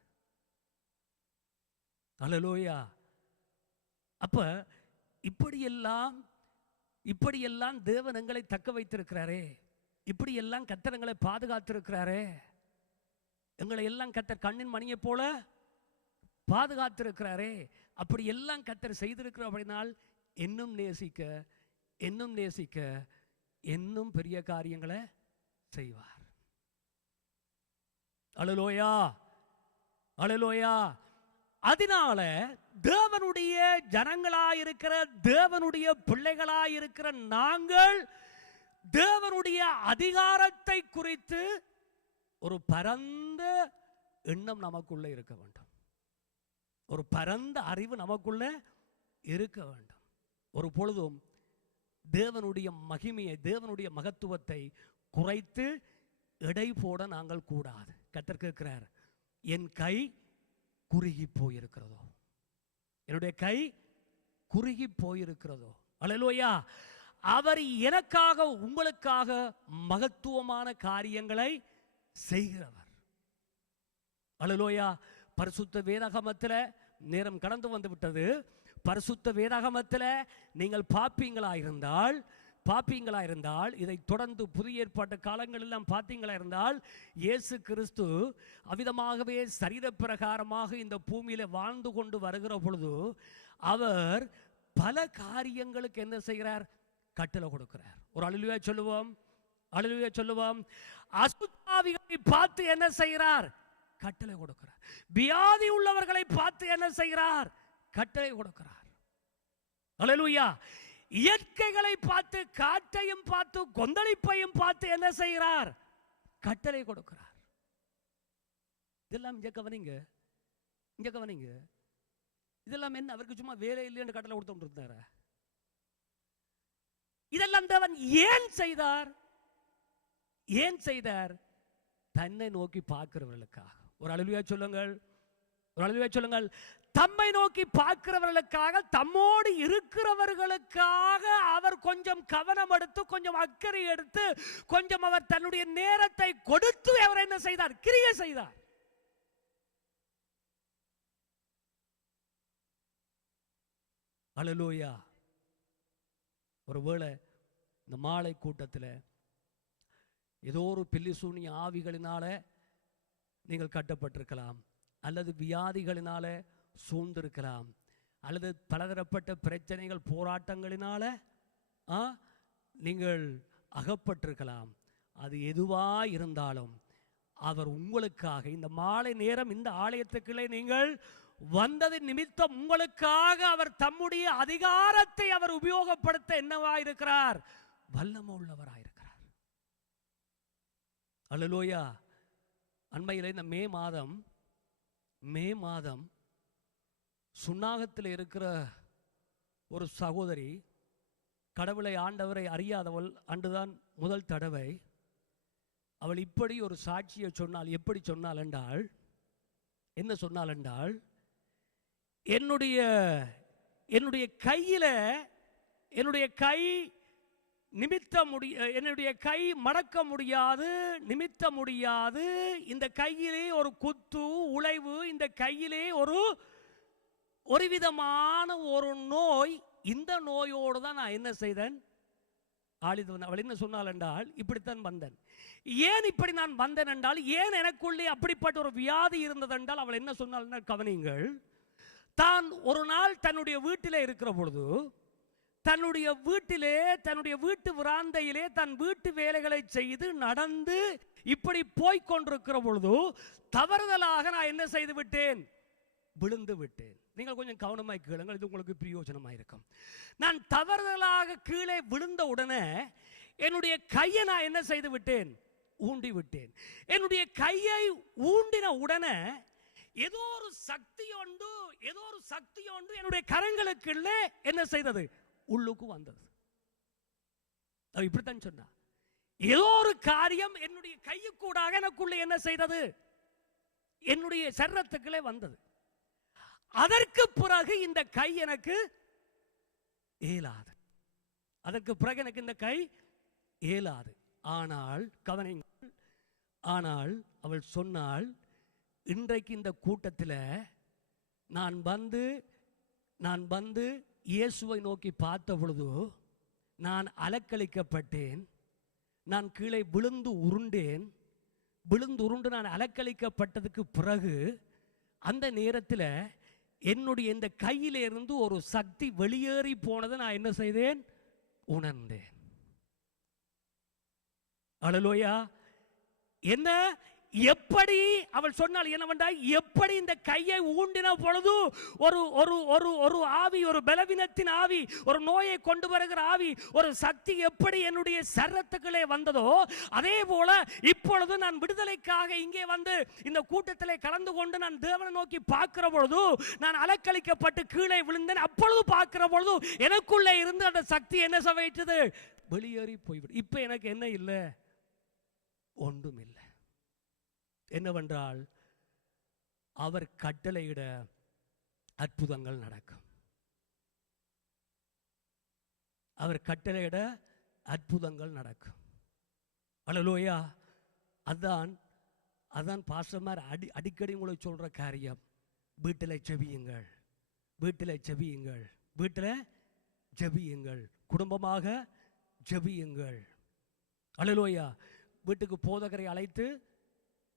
அல்லேலூயா. அப்ப இப்படியெல்லாம் தேவன் எங்களை தக்க வைத்திருக்கிறாரே, இப்படியெல்லாம் கர்த்தர் எங்களை பாதுகாத்திருக்கிறாரே, எங்களை எல்லாம் கர்த்தர் கண்ணின் மணியை போல பாதுகாத்திருக்கிறாரே, அப்படி எல்லாம் கர்த்தர் செய்திருக்கிற அப்படினால் இன்னும் நேசிக்க இன்னும் பெரிய காரியங்களை செய்வார். அல்லேலூயா. அல்லேலூயா. அதனால தேவனுடைய ஜனங்களாயிருக்கிற, தேவனுடைய பிள்ளைகளாயிருக்கிற நாங்கள் தேவனுடைய அதிகாரத்தை குறித்து ஒரு பரந்த எண்ணம் நமக்குள்ள இருக்க வேண்டும். ஒரு பரந்த அறிவு நமக்குள்ள இருக்க வேண்டும். ஒரு பொழுதும் தேவனுடைய மகிமையை, தேவனுடைய மகத்துவத்தை குறைத்து எடை போட நாங்கள் கூடாது. கர்த்தர் கேட்கிறார், என் கை குறுகி போயிருக்கிறதோ, என்னுடைய கை குறுகி போயிருக்கிறதோ. அல்லேலூயா. அவர் எனக்காக உங்களுக்காக மகத்துவமான காரியங்களை செய்கிறவர். அல்லேலூயா. பரிசுத்த வேதாகமத்தில் நேரம் கடந்து வந்து விட்டது. பரிசுத்த வேதாகமத்தில் நீங்கள் பார்ப்பீங்களாயிருந்தால் பார்ப்பீங்களா இருந்தால், இதை தொடர்ந்து புதிய ஏற்பாட்டு காலங்களெல்லாம் பார்த்தீங்களா இருந்தால், இயேசு கிறிஸ்து அவ்விதமாகவே சரீர பிரகாரமாக இந்த பூமியில வாழ்ந்து கொண்டு வருகிற பொழுது அவர் பல காரியங்களுக்கு என்ன செய்கிறார்? கட்டளை கொடுக்கிறார். ஒரு அல்லேலூயா சொல்லுவோம், அல்லேலூயா சொல்லுவோம். அசுத்தாவிகளை பார்த்து என்ன செய்கிறார்? கட்டளை கொடுக்கிறார். வியாதி உள்ளவர்களை பார்த்து என்ன செய்கிறார்? கட்டளை கொடுக்கிறார். அல்லேலூயா. இயற்கைகளை பார்த்து, காற்றையும் பார்த்து, கொந்தளிப்பையும் பார்த்து என்ன செய்கிறார்? கட்டளை கொடுக்கிறார். இதெல்லாம் இங்க கவனிங்க, இங்க கவனிங்க. இதெல்லாம் என்ன? அவருக்கு சும்மா வேலை இல்லைன்னு கட்டளை கொடுத்து இருந்தார? இதெல்லாம் தேவன் ஏன் செய்தார்? ஏன் செய்தார்? தன்னை நோக்கி பார்க்கிறவர்களுக்காக. ஒரு அல்லேலூயா சொல்லுங்கள், ஒரு அல்லேலூயா சொல்லுங்கள். தம்மை நோக்கி பார்க்கிறவர்களுக்காக, தம்மோடு இருக்கிறவர்களுக்காக அவர் கொஞ்சம் கவனம் எடுத்து, கொஞ்சம் அக்கறை எடுத்து, கொஞ்சம் அவர் தன்னுடைய நேரத்தை கொடுத்து அவர் என்ன செய்தார்? கிரியை செய்தார். அல்லேலூயா. ஒருவேளை இந்த மாலை கூட்டத்தில் ஏதோ ஒரு பில்லிசூனிய ஆவிகளினால நீங்கள் கட்டப்பட்டிருக்கலாம், அல்லது வியாதிகளினால சூழ்ந்திருக்கலாம், அல்லது பலதரப்பட்ட பிரச்சனைகள் போராட்டங்களினால நீங்கள் அகப்பட்டிருக்கலாம். அது எதுவா இருந்தாலும் அவர் உங்களுக்காக இந்த மாலை நேரம் இந்த ஆலயத்துக்குள்ளே நீங்கள் வந்தது நிமித்தம் உங்களுக்காக அவர் தம்முடைய அதிகாரத்தை அவர் உபயோகப்படுத்த என்னவாயிருக்கிறார்? வல்லமை உள்ளவராயிருக்கிறார். அல்லேலூயா. அண்மையில் இந்த மே மாதம் சுன்னாகத்தில் இருக்கிற ஒரு சகோதரி, கடவுளை ஆண்டவரை அறியாதவள், அன்றுதான் முதல் தடவை அவள் இப்படி ஒரு சாட்சியை சொன்னாள். எப்படி சொன்னாள் என்றால், என்ன சொன்னாள் என்றால், என்னுடைய கையில என்னுடைய கை என்னுடைய கை மடக்க முடியாது, நிமித்த முடியாது. இந்த கையிலே ஒரு குத்து, உளைவு, இந்த கையிலே ஒரு விதமான ஒரு நோய். இந்த நோயோடு தான் நான் என்ன செய்தேன்? அவள் என்ன சொன்னாள் என்றால், இப்படித்தான் வந்தேன். ஏன் இப்படி நான் வந்தேன் என்றால், ஏன் எனக்குள்ளே அப்படிப்பட்ட ஒரு வியாதி இருந்தது என்றால், அவள் என்ன சொன்னாள் என்றால், கவனிங்கள். தான் ஒரு நாள் தன்னுடைய வீட்டிலே இருக்கிற பொழுது, தன்னுடைய வீட்டு விராந்தையிலே தன் வீட்டு வேலைகளை செய்து நடந்து இப்படி போய்கொண்டிருக்கிற பொழுது தவறுதலாக நான் என்ன செய்து விட்டேன்? விழுந்து விட்டேன். நீங்கள் கொஞ்சம் கவனமாய் கேளுங்கள், இது உங்களுக்கு பிரயோஜனமாக இருக்கும். நான் தவறுதலாக கீழே விழுந்த உடனே என்னுடைய கையை நான் என்ன செய்து விட்டேன்? ஊண்டி விட்டேன். என்னுடைய கையை ஊண்டின உடனே ஏதோ ஒரு சக்தி ஒன்று என்னுடைய கரங்களுக்குள்ளே என்ன செய்தது? உள்ளுக்கு வந்தது. இப்படித்தான் சொன்னா. ஏதோ ஒரு காரியம் என்னுடைய கையுக்கூடாக எனக்குள்ளே என்ன செய்தது? என்னுடைய சரீரத்துக்குள்ளே வந்தது. அதற்கு பிறகு இந்த கை எனக்கு இயலாது. அதற்கு பிறகு எனக்கு இந்த கை இயலாது. ஆனால் கவனிங்கள், ஆனால் அவள் சொன்னாள், இன்றைக்கு இந்த கூட்டத்தில் நான் வந்து இயேசுவை நோக்கி பார்த்த பொழுது நான் அலக்களிக்கப்பட்டேன். நான் கீழே விழுந்து உருண்டு நான் அலக்களிக்கப்பட்டதுக்கு பிறகு அந்த நேரத்தில் என்னுடைய இந்த கையிலிருந்து ஒரு சக்தி வெளியேறி போனதை நான் என்ன செய்தேன்? உணர்ந்தேன். அல்லேலூயா. என்ன? எப்படி அவள் சொன்னால் என்னவென்றால், எப்படி இந்த கையை ஊண்டின பொழுது ஒரு ஆவி, ஒரு பலவீனத்தின் ஆவி, ஒரு நோயை கொண்டு வருகிற ஆவி, ஒரு சக்தி எப்படி என்னுடைய சரீரத்துக்குள்ளே வந்ததோ, அதே போல இப்பொழுது நான் விடுதலைக்காக இங்கே வந்து இந்த கூட்டத்திலே கலந்து கொண்டு நான் தேவனை நோக்கி பார்க்கிற பொழுது நான் அலக்களிக்கப்பட்டு கீழே விழுந்தேன். அப்பொழுது பார்க்கிற பொழுது எனக்குள்ளே இருந்து அந்த சக்தி என்ன செய்தது? வெளியேறி போய்விடும். இப்ப எனக்கு என்ன இல்லை? ஒன்றும் இல்லை. என்னவென்றால், அவர் கட்டளையிட அற்புதங்கள் நடக்கும். அவர் கட்டளையிட அற்புதங்கள் நடக்கும். அல்லேலூயா. அதான் பாஸ்டர்மார் அடிக்கடி உங்களுக்கு சொல்ற காரியம். வீட்டில் ஜெபியுங்கள், வீட்டில் ஜெபியுங்கள், வீட்டில் ஜெபியுங்கள், குடும்பமாக ஜெபியுங்கள். அல்லேலூயா. வீட்டுக்கு போதகரை அழைத்து,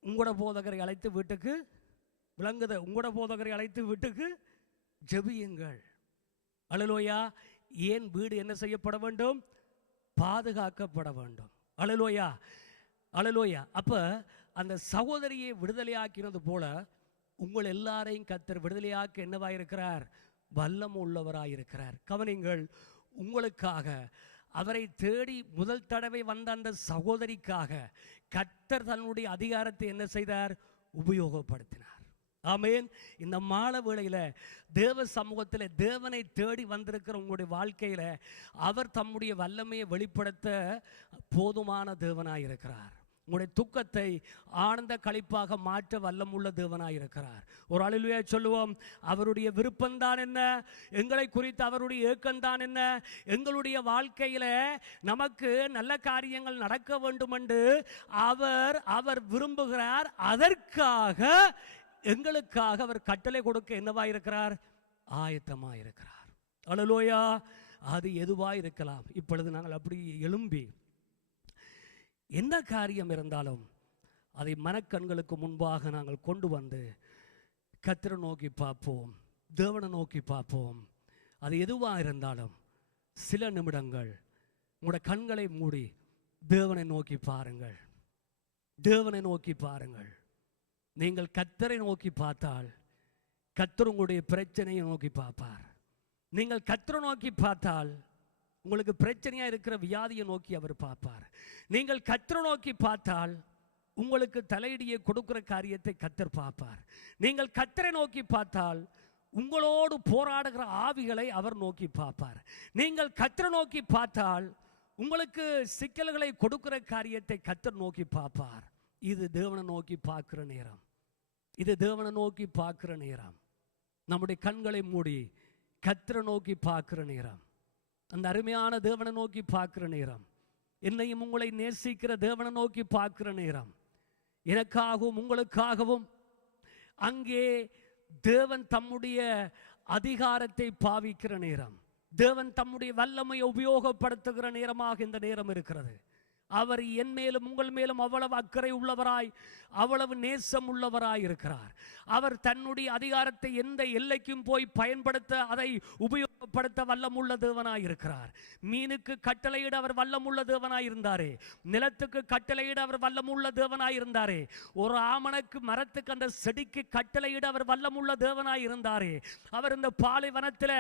உங்களோட போதகரை அழைத்து வீட்டுக்கு, விளங்குத, உங்களோட போதகரை அழைத்து வீட்டுக்கு ஜெபியுங்கள். அல்லேலூயா. ஏன் வீடு என்ன செய்யப்பட வேண்டும்? பாதுகாக்கப்பட வேண்டும். அல்லேலூயா, அல்லேலூயா. அப்ப அந்த சகோதரியை விடுதலையாக்கினது போல உங்கள் எல்லாரையும் கர்த்தர் விடுதலையாக்க என்னவாயிருக்கிறார்? வல்லம் உள்ளவராயிருக்கிறார். கவனிங்கள், உங்களுக்காக அவரை தேடி முதல் தடவை வந்த அந்த சகோதரிக்காக கர்த்தர் தன்னுடைய அதிகாரத்தை என்ன செய்தார்? உபயோகப்படுத்தினார். ஆமென். இந்த மாலை வேளையில் தேவ சமூகத்தில் தேவனை தேடி வந்திருக்கிற உங்களுடைய வாழ்க்கையில் அவர் தம்முடைய வல்லமையை வெளிப்படுத்த போதுமான தேவனாயிருக்கிறார். உங்களுடைய துக்கத்தை ஆனந்த களிப்பாக மாற்ற வல்லமுள்ள தேவனாயிருக்கிறார். ஒரு அல்லேலூயா சொல்லுவோம். அவருடைய விருப்பம்தான் என்ன? எங்களை குறித்து அவருடைய ஏக்கம்தான் என்ன? எங்களுடைய வாழ்க்கையில நமக்கு நல்ல காரியங்கள் நடக்க வேண்டும் என்று அவர் விரும்புகிறார். அதற்காக எங்களுக்காக அவர் கட்டளை கொடுக்க என்னவாயிருக்கிறார்? ஆயத்தமாயிருக்கிறார். அல்லேலூயா. அது எதுவாயிருக்கலாம். இப்பொழுது நாங்கள் அப்படி எழும்பி என்ன காரியம் இருந்தாலும் அதை மனக்கண்களுக்கு முன்பாக நாங்கள் கொண்டு வந்து கர்த்தரை நோக்கி பார்ப்போம், தேவனை நோக்கி பார்ப்போம். அது எதுவாக இருந்தாலும் சில நிமிடங்கள் உங்களுடைய கண்களை மூடி தேவனை நோக்கி பாருங்கள். தேவனை நோக்கி பாருங்கள். நீங்கள் கர்த்தரை நோக்கி பார்த்தால் கர்த்தர் உங்களுடைய பிரச்சனையை நோக்கி பார்ப்பார். நீங்கள் கர்த்தரை நோக்கி பார்த்தால் உங்களுக்கு பிரச்சனையா இருக்கிற வியாதியை நோக்கி அவர் பார்ப்பார். நீங்கள் கர்த்தரை நோக்கி பார்த்தால் உங்களுக்கு தலையடியை கொடுக்கிற காரியத்தை கர்த்தர் பார்ப்பார். நீங்கள் கர்த்தரை நோக்கி பார்த்தால் உங்களோடு போராடுகிற ஆவிகளை அவர் நோக்கி பார்ப்பார். நீங்கள் கர்த்தரை நோக்கி பார்த்தால் உங்களுக்கு சிக்கல்களை கொடுக்கிற காரியத்தை கர்த்தர் நோக்கி பார்ப்பார். இது தேவனை நோக்கி பார்க்கிற நேரம். இது தேவனை நோக்கி பார்க்கிற நேரம். நம்முடைய கண்களை மூடி கர்த்தரை நோக்கி பார்க்கிற நேரம். அந்த அருமையான தேவனை நோக்கி பார்க்கிற நேரம். என்னையும் உங்களை நேசிக்கிற தேவனை நோக்கி பார்க்கிற நேரம். எனக்காகவும் உங்களுக்காகவும் அங்கே தேவன் தம்முடைய அதிகாரத்தை பாவிக்கிற நேரம். தேவன் தம்முடைய வல்லமையை உபயோகப்படுத்துகிற நேரமாக இந்த நேரம் இருக்கிறது. அவர் என் மேலும் உங்கள் மேலும் அவ்வளவு அக்கறை உள்ளவராய், அவ்வளவு நேசம் உள்ளவராய் இருக்கிறார். அவர் தன்னுடைய அதிகாரத்தை எந்த எல்லைக்கும் போய் பயன்படுத்த, அதை உபயோகப்படுத்த வல்லமுள்ள தேவனாய் இருக்கிறார். மீனுக்கு கட்டளையிட அவர் வல்லமுள்ள தேவனாய் இருந்தாரே, நிலத்துக்கு கட்டளையிட அவர் வல்லமுள்ள தேவனாய் இருந்தாரே, ஒரு ஆமணக்கு மரத்துக்கு அந்த செடிக்கு கட்டளையிட அவர் வல்லமுள்ள தேவனாய் இருந்தாரே, அவர் இந்த பாலைவனத்தில்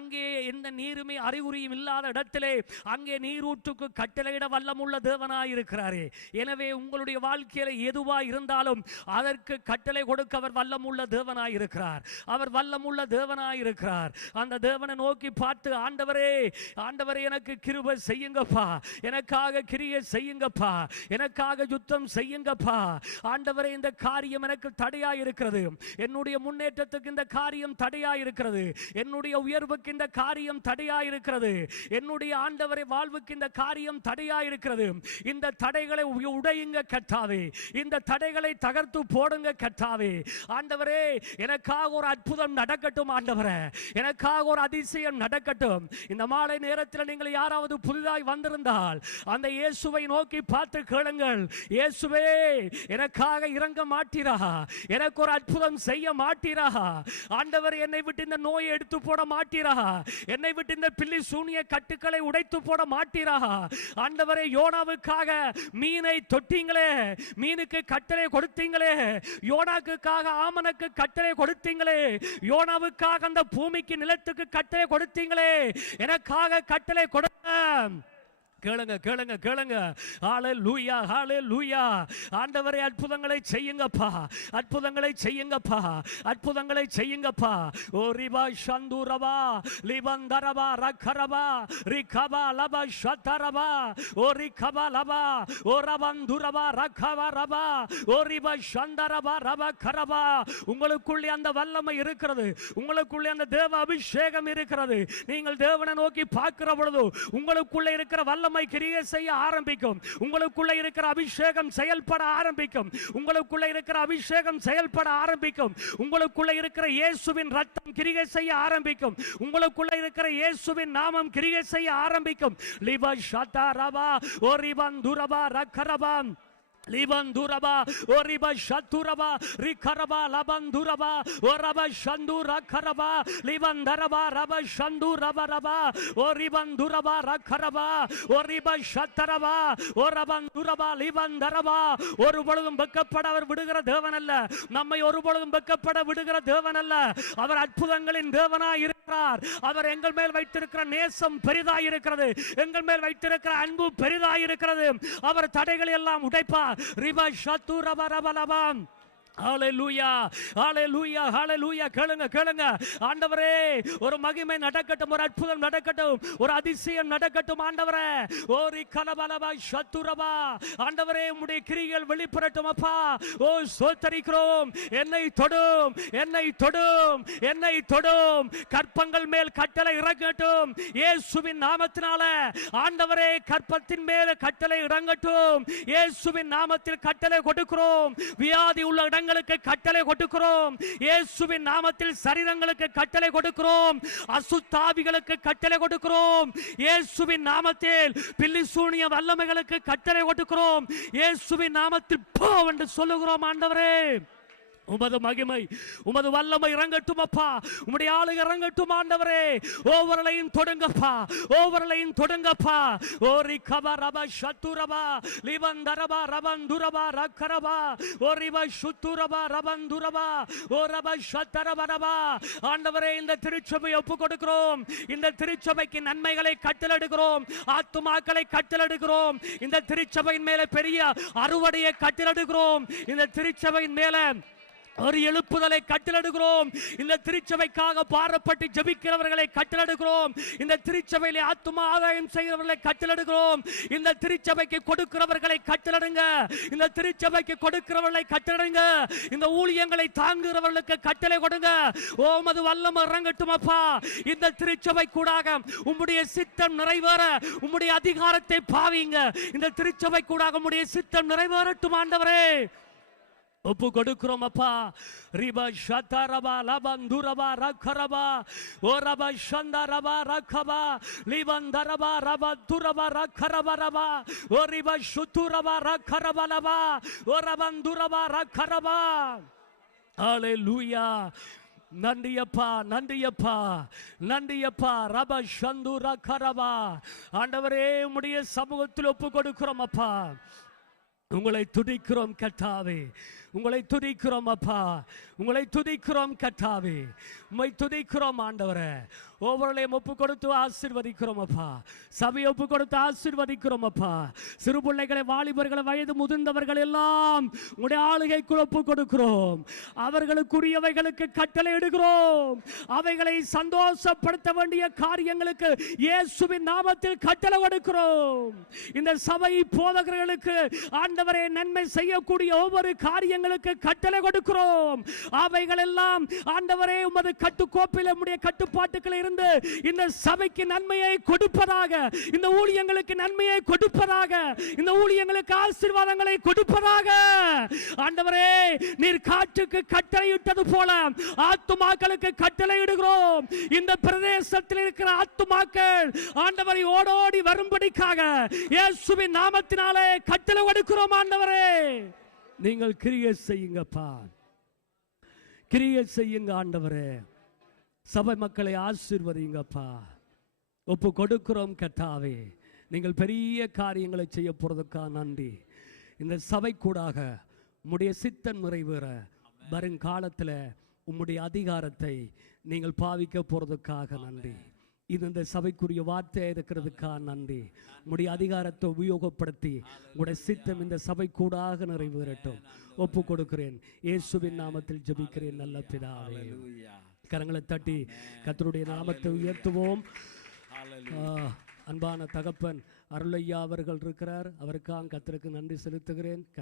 அங்கே எந்த நீருமே அறிகுறியும் இல்லாத இடத்திலே அங்கே நீரூற்றுக்கு கட்டளையிட வல்லமுள்ள தேவனாயிருக்கிறாரே. எனவே உங்களுடைய வாழ்க்கையில எதுவாய் இருந்தாலும் அதற்கு கட்டளை கொடுக்க அவர் வல்லமுள்ள தேவனாயிருக்கிறார். அவர் வல்லமுள்ள தேவனாயிருக்கிறார். அந்த தேவனை நோக்கி பார்த்து, ஆண்டவரே, ஆண்டவரே எனக்கு கிருபை செய்யுங்கப்பா, எனக்காக கிரியை செய்யுங்கப்பா, எனக்காக யுத்தம் செய்யுங்கப்பா. ஆண்டவரே, இந்த காரியம் எனக்கு தடையாயிருக்கிறது, என்னுடைய முன்னேற்றத்துக்கு இந்த காரியம் தடையாயிருக்கிறது, என்னுடைய உயர்வுக்கு இந்த காரியம் தடையாயிருக்கிறது, என்னுடைய ஆண்டவரை வாழ்வுக்கு இந்த காரியம் தடையாயிருக்கிறது. இந்த தடைகளை உடையுங்க கர்த்தாவே, இந்த தடைகளை தகர்த்து போடுங்க கர்த்தாவே. ஆண்டவரே, எனக்காக ஒரு அற்புதம் நடக்கட்டும். ஆண்டவரே, எனக்காக ஒரு அதிசயம் நடக்கட்டும். இந்த மாலை நேரத்தில் நீங்கள் யாராவது புதிதாய் வந்திருந்தால் அந்த இயேசுவை நோக்கி பார்த்து கேளுங்கள். இயேசுவே, எனக்காக இறங்க மாட்டீரா? எனக்கு ஒரு அற்புதம் செய்ய மாட்டீரா? ஆண்டவர், என்னை விட்டு இந்த நோயை எடுத்து போட மாட்டீரா? என்னை விட்டு இந்த பில்லி சூனிய கட்டுக்களை உடைத்து போட மாட்டீரா? ஆண்டவரே, யோனாவுக்காக மீனை தொட்டீங்களே, மீனுக்கு கட்டளை கொடுத்தீங்களே, யோனாவுக்காக ஆமனுக்கு கட்டளை கொடுத்தீங்களே, யோனாவுக்காக அந்த பூமிக்கு நிலத்துக்கு கட்டளை கொடுத்தீங்களே, எனக்காக கட்டளை கொடுங்க. கேளுங்க, கேளுங்க, கேளுங்க. ஹல்லேலூயா, ஹல்லேலூயா. ஆண்டவரே, அற்புதங்களை செய்யுங்கப்பா, அற்புதங்களை செய்யுங்கப்பா, அற்புதங்களை செய்யுங்கப்பா. ஓ ரிபா ஷந்துரபா லிபந்தரபா ரக்கரபா ரிகபா லபா ஷதரபா ஓ ரிகபா லபா ஓ ரபந்துரபா ரக்கபா ரபா ஓ ரிபா ஷந்தரபா ரபா கரபா. உங்களுக்குள்ளே அந்த வல்லமை இருக்கிறது, உங்களுக்குள்ளே அந்த தேவ அபிஷேகம் இருக்கிறது. நீங்கள் தேவனை நோக்கி பார்க்கிற பொழுது உங்களுக்குள்ளே இருக்கிற வல்லமை வல்லமை கிரியை செய்ய ஆரம்பிக்கும். உங்களுக்குள்ள இருக்கிற அபிஷேகம் செயல்பட ஆரம்பிக்கும். உங்களுக்குள்ள இருக்கிற அபிஷேகம் செயல்பட ஆரம்பிக்கும். உங்களுக்குள்ள இருக்கிற இயேசுவின் ரத்தம் கிரியை செய்ய ஆரம்பிக்கும். உங்களுக்குள்ள இருக்கிற இயேசுவின் நாமம் கிரியை செய்ய ஆரம்பிக்கும். லிப ஷதா ரபா ஓரிபன் துரபா ரக்கரபா லிபந்துரபா ஓரிபா ஷத்துரபா ரிகரபா லபந்துரபா ஓரபா ஷந்துரா கரபா லிபந்தரபா ரபா ஷந்துரபா ரபா ஓரிபந்துரபா ரக்கரபா ஓரிபா ஷத்தரபா ஓரபந்துரபா லிபந்தரபா. ஒரு பொழுதும் வெட்கப்பட அவர் விடுகிற தேவன் அல்ல. நம்மை ஒரு பொழுதும் வெட்கப்பட விடுகிற தேவன் அல்ல. அவர் அற்புதங்களின் தேவனாய் இருக்கிறார். அவர் எங்கள் மேல் வைத்திருக்கிற நேசம் பெரிதாய் இருக்கிறது. எங்கள் மேல் வைத்திருக்கிற அன்பு பெரிதாய் இருக்கிறது. அவர் தடைகளை எல்லாம் உடைப்பார். ரிபா ஷத்து ரபா ரபா லபாம். ஹalleluya ஹalleluya ஹalleluya. கேளுங்க கேளுங்க. ஆண்டவரே ஒரு மகிமை நடக்கட்டும், ஒரு அற்புதம் நடக்கட்டும், ஒரு அதிசயம் நடக்கட்டும் ஆண்டவரே. ஓரி கலபலபா ஷத்துரபா. ஆண்டவரே உம்முடைய கிரியைகள் வெளிப்படட்டும் அப்பா. ஓ ஸ்தோத்திரிக்கிறோம். என்னை தொடும், என்னை தொடும், என்னை தொடும். கற்பங்கள் மேல் கட்டளை இறங்கட்டும் இயேசுவின் நாமத்தினால. ஆண்டவரே கற்பத்தின் மேல் கட்டளை இறங்கட்டும் இயேசுவின் நாமத்தில் கட்டளை கொடுக்கிறோம். வியாதி உள்ள இடங்களுக்கு கட்டளை கொடுக்கிறோம் இயேசுவின் நாமத்தில். சரீரங்களுக்கு கட்டளை கொடுக்கிறோம். அசுத்தாவிகளுக்கு கட்டளை கொடுக்கிறோம் இயேசுவின் நாமத்தில். பில்லி சூனிய வல்லமைகளுக்கு கட்டளை கொடுக்கிறோம் இயேசுவின் நாமத்தில். போ என்று சொல்லுகிறோம் ஆண்டவரே. உமது மகிமை உமது வல்லமை இறங்கட்டும் அப்பா. உம்முடைய ஆளுக இறங்கட்டும் ஆண்டவரே. ஒவ்வொருளையும் தொடுங்கப்பா, ஒவ்வொருளையும் தொடுங்கப்பா. ஓரி கபரபா ஷத்துரபா லிபந்தரபா ரபந்துரபா ரக்கரபா ஓரிபா ஷுத்துரபா ரபந்துரபா ஓரபா ஷத்தரபரபா. ஆண்டவரே இந்த திருச்சபை ஒப்பு கொடுக்கிறோம். இந்த திருச்சபைக்கு நன்மைகளை கட்டளையிடுகிறோம். ஆத்துமாக்களை கட்டளையிடுகிறோம். இந்த திருச்சபையின் மேலே பெரிய அறுவடையை கட்டளையிடுகிறோம். இந்த திருச்சபையின் மேலே ஒரு எழுப்புதலை கட்டளையிடுகிறோம். இந்த திருச்சபைக்காக பாரப்பட்டு ஜெபிக்கிறவர்களை கட்டளையிடுகிறோம். இந்த திருச்சபையிலே ஆத்தும ஆதாயம் செய்கிறவர்களை கட்டளையிடுகிறோம். இந்த திருச்சபைக்கு கொடுக்கிறவர்களை கட்டளையிடுங்க. இந்த திருச்சபைக்கு கொடுக்கிறவர்களை கட்டளையிடுங்க. இந்த ஊழியங்களை தாங்குகிறவர்களுக்கு கட்டளை கொடுங்க. உமது வல்லமை இறங்கட்டும் அப்பா. இந்த திருச்சபை கூடாக உம்முடைய சித்தம் நிறைவேற உம்முடைய அதிகாரத்தை பாவிங்க. இந்த திருச்சபை கூடாக உம்முடைய சித்தம் நிறைவேறட்டும் ஆண்டவரே. ஒப்பு கொடுக்கிறோம் அப்பா. ரிபா ஷதரபா லபந்துரபா ரக்கரபா ஓரபா ஷந்தரபா ரக்கபா லிபந்தரபா ரபதுரபா ரக்கரபா ரபா ஓரிபா ஷுத்துரபா ரக்கரபா லபா ஓரபந்துரபா ரக்கரபா. ஹalleluya. நன்றியப்பா நன்றியப்பா நன்றியப்பா. ரப ஷந்துரா கரபா. ஆண்டவரே உம்முடைய சமூகத்தில் ஒப்பு கொடுக்கிறோம் அப்பா. உங்களை துதிக்கிறோம் கர்த்தாவே. உங்களை துதிக்கிறோம் அப்பா. உங்களை துதிக்கிறோம் கர்த்தாவே. உம்மை துதிக்கிறோம் ஆண்டவரே. ஒவ்வொருளையும் ஒப்பு கொடுத்து ஆசீர்வதிக்கிறோம் அப்பா. சபையை ஒப்பு கொடுத்து ஆசீர்வதிக்கிறோம் அப்பா. சிறு பிள்ளைகளை, வாலிபர்களை, வயது முதிர்ந்தவர்கள் எல்லாம் உங்களுடைய ஆளுகைக்குள் ஒப்பு கொடுக்கிறோம். அவர்களுக்குரியவைகளுக்கு கட்டளை இடுகிறோம். அவைகளை சந்தோஷப்படுத்த வேண்டிய காரியங்களுக்கு இயேசுவின் நாமத்தில் கட்டளை கொடுக்கிறோம். இந்த சபை போதகர்களுக்கு ஆண்டவரே நன்மை செய்யக்கூடிய ஒவ்வொரு காரியங்களுக்கு கட்டளை கொடுக்கிறோம். அவைகள் எல்லாம் ஆண்டவரே உமது கட்டுக்கோப்பில் உம்முடைய கட்டுப்பாட்டுக்குள் இருந்து இந்த சபைக்கு நன்மையை கொடுப்பதாக, இந்த ஊழியங்களுக்கு நன்மையை கொடுப்பதாக, இந்த ஊழியங்களுக்கு ஆசீர்வாதங்களை கொடுப்பதாக. ஆண்டவரே நீர் காற்றுக்கு கட்டளையிட்டது போல ஆத்துமாக்களுக்கு கட்டளையிடுகிறோம். இந்த பிரதேசத்தில் இருக்கிற ஆத்துமாக்கள் ஆண்டவரை ஓடோடி வரும்படிக்காக இயேசுவின் நாமத்தினாலே கட்டளை கொடுக்கிறோம் ஆண்டவரே. நீங்கள் கிரியை செய்யுங்கப்பா. கிரியை செய்யுங்க ஆண்டவரே. சபை மக்களை ஆசீர்வதிங்கப்பா. ஒப்பு கொடுக்கிறோம் கர்த்தாவே. நீங்கள் பெரிய காரியங்களை செய்ய போறதுக்காக நன்றி. இந்த சபை கூடாக உம்முடைய சித்தம் நிறைவேற வருங்காலத்தில் உம்முடைய அதிகாரத்தை நீங்கள் பாவிக்க போறதுக்காக நன்றி. இது இந்த சபைக்குரிய வார்த்தை இருக்கிறதுக்காக நன்றி. உம்முடைய அதிகாரத்தை உபயோகப்படுத்தி உங்களுடைய சித்தம் இந்த சபை கூடாக நிறைவேறட்டும். ஒப்பு கொடுக்கிறேன் இயேசுவின் நாமத்தில் ஜெபிக்கிறேன் நல்ல பிதாவே. கரங்களை தட்டி கர்த்தருடைய நாமத்தை உயர்த்துவோம். அன்பான தகப்பன் அருளையா அவர்கள் இருக்கிறார். அவருக்காக கர்த்தருக்கு நன்றி செலுத்துகிறேன்.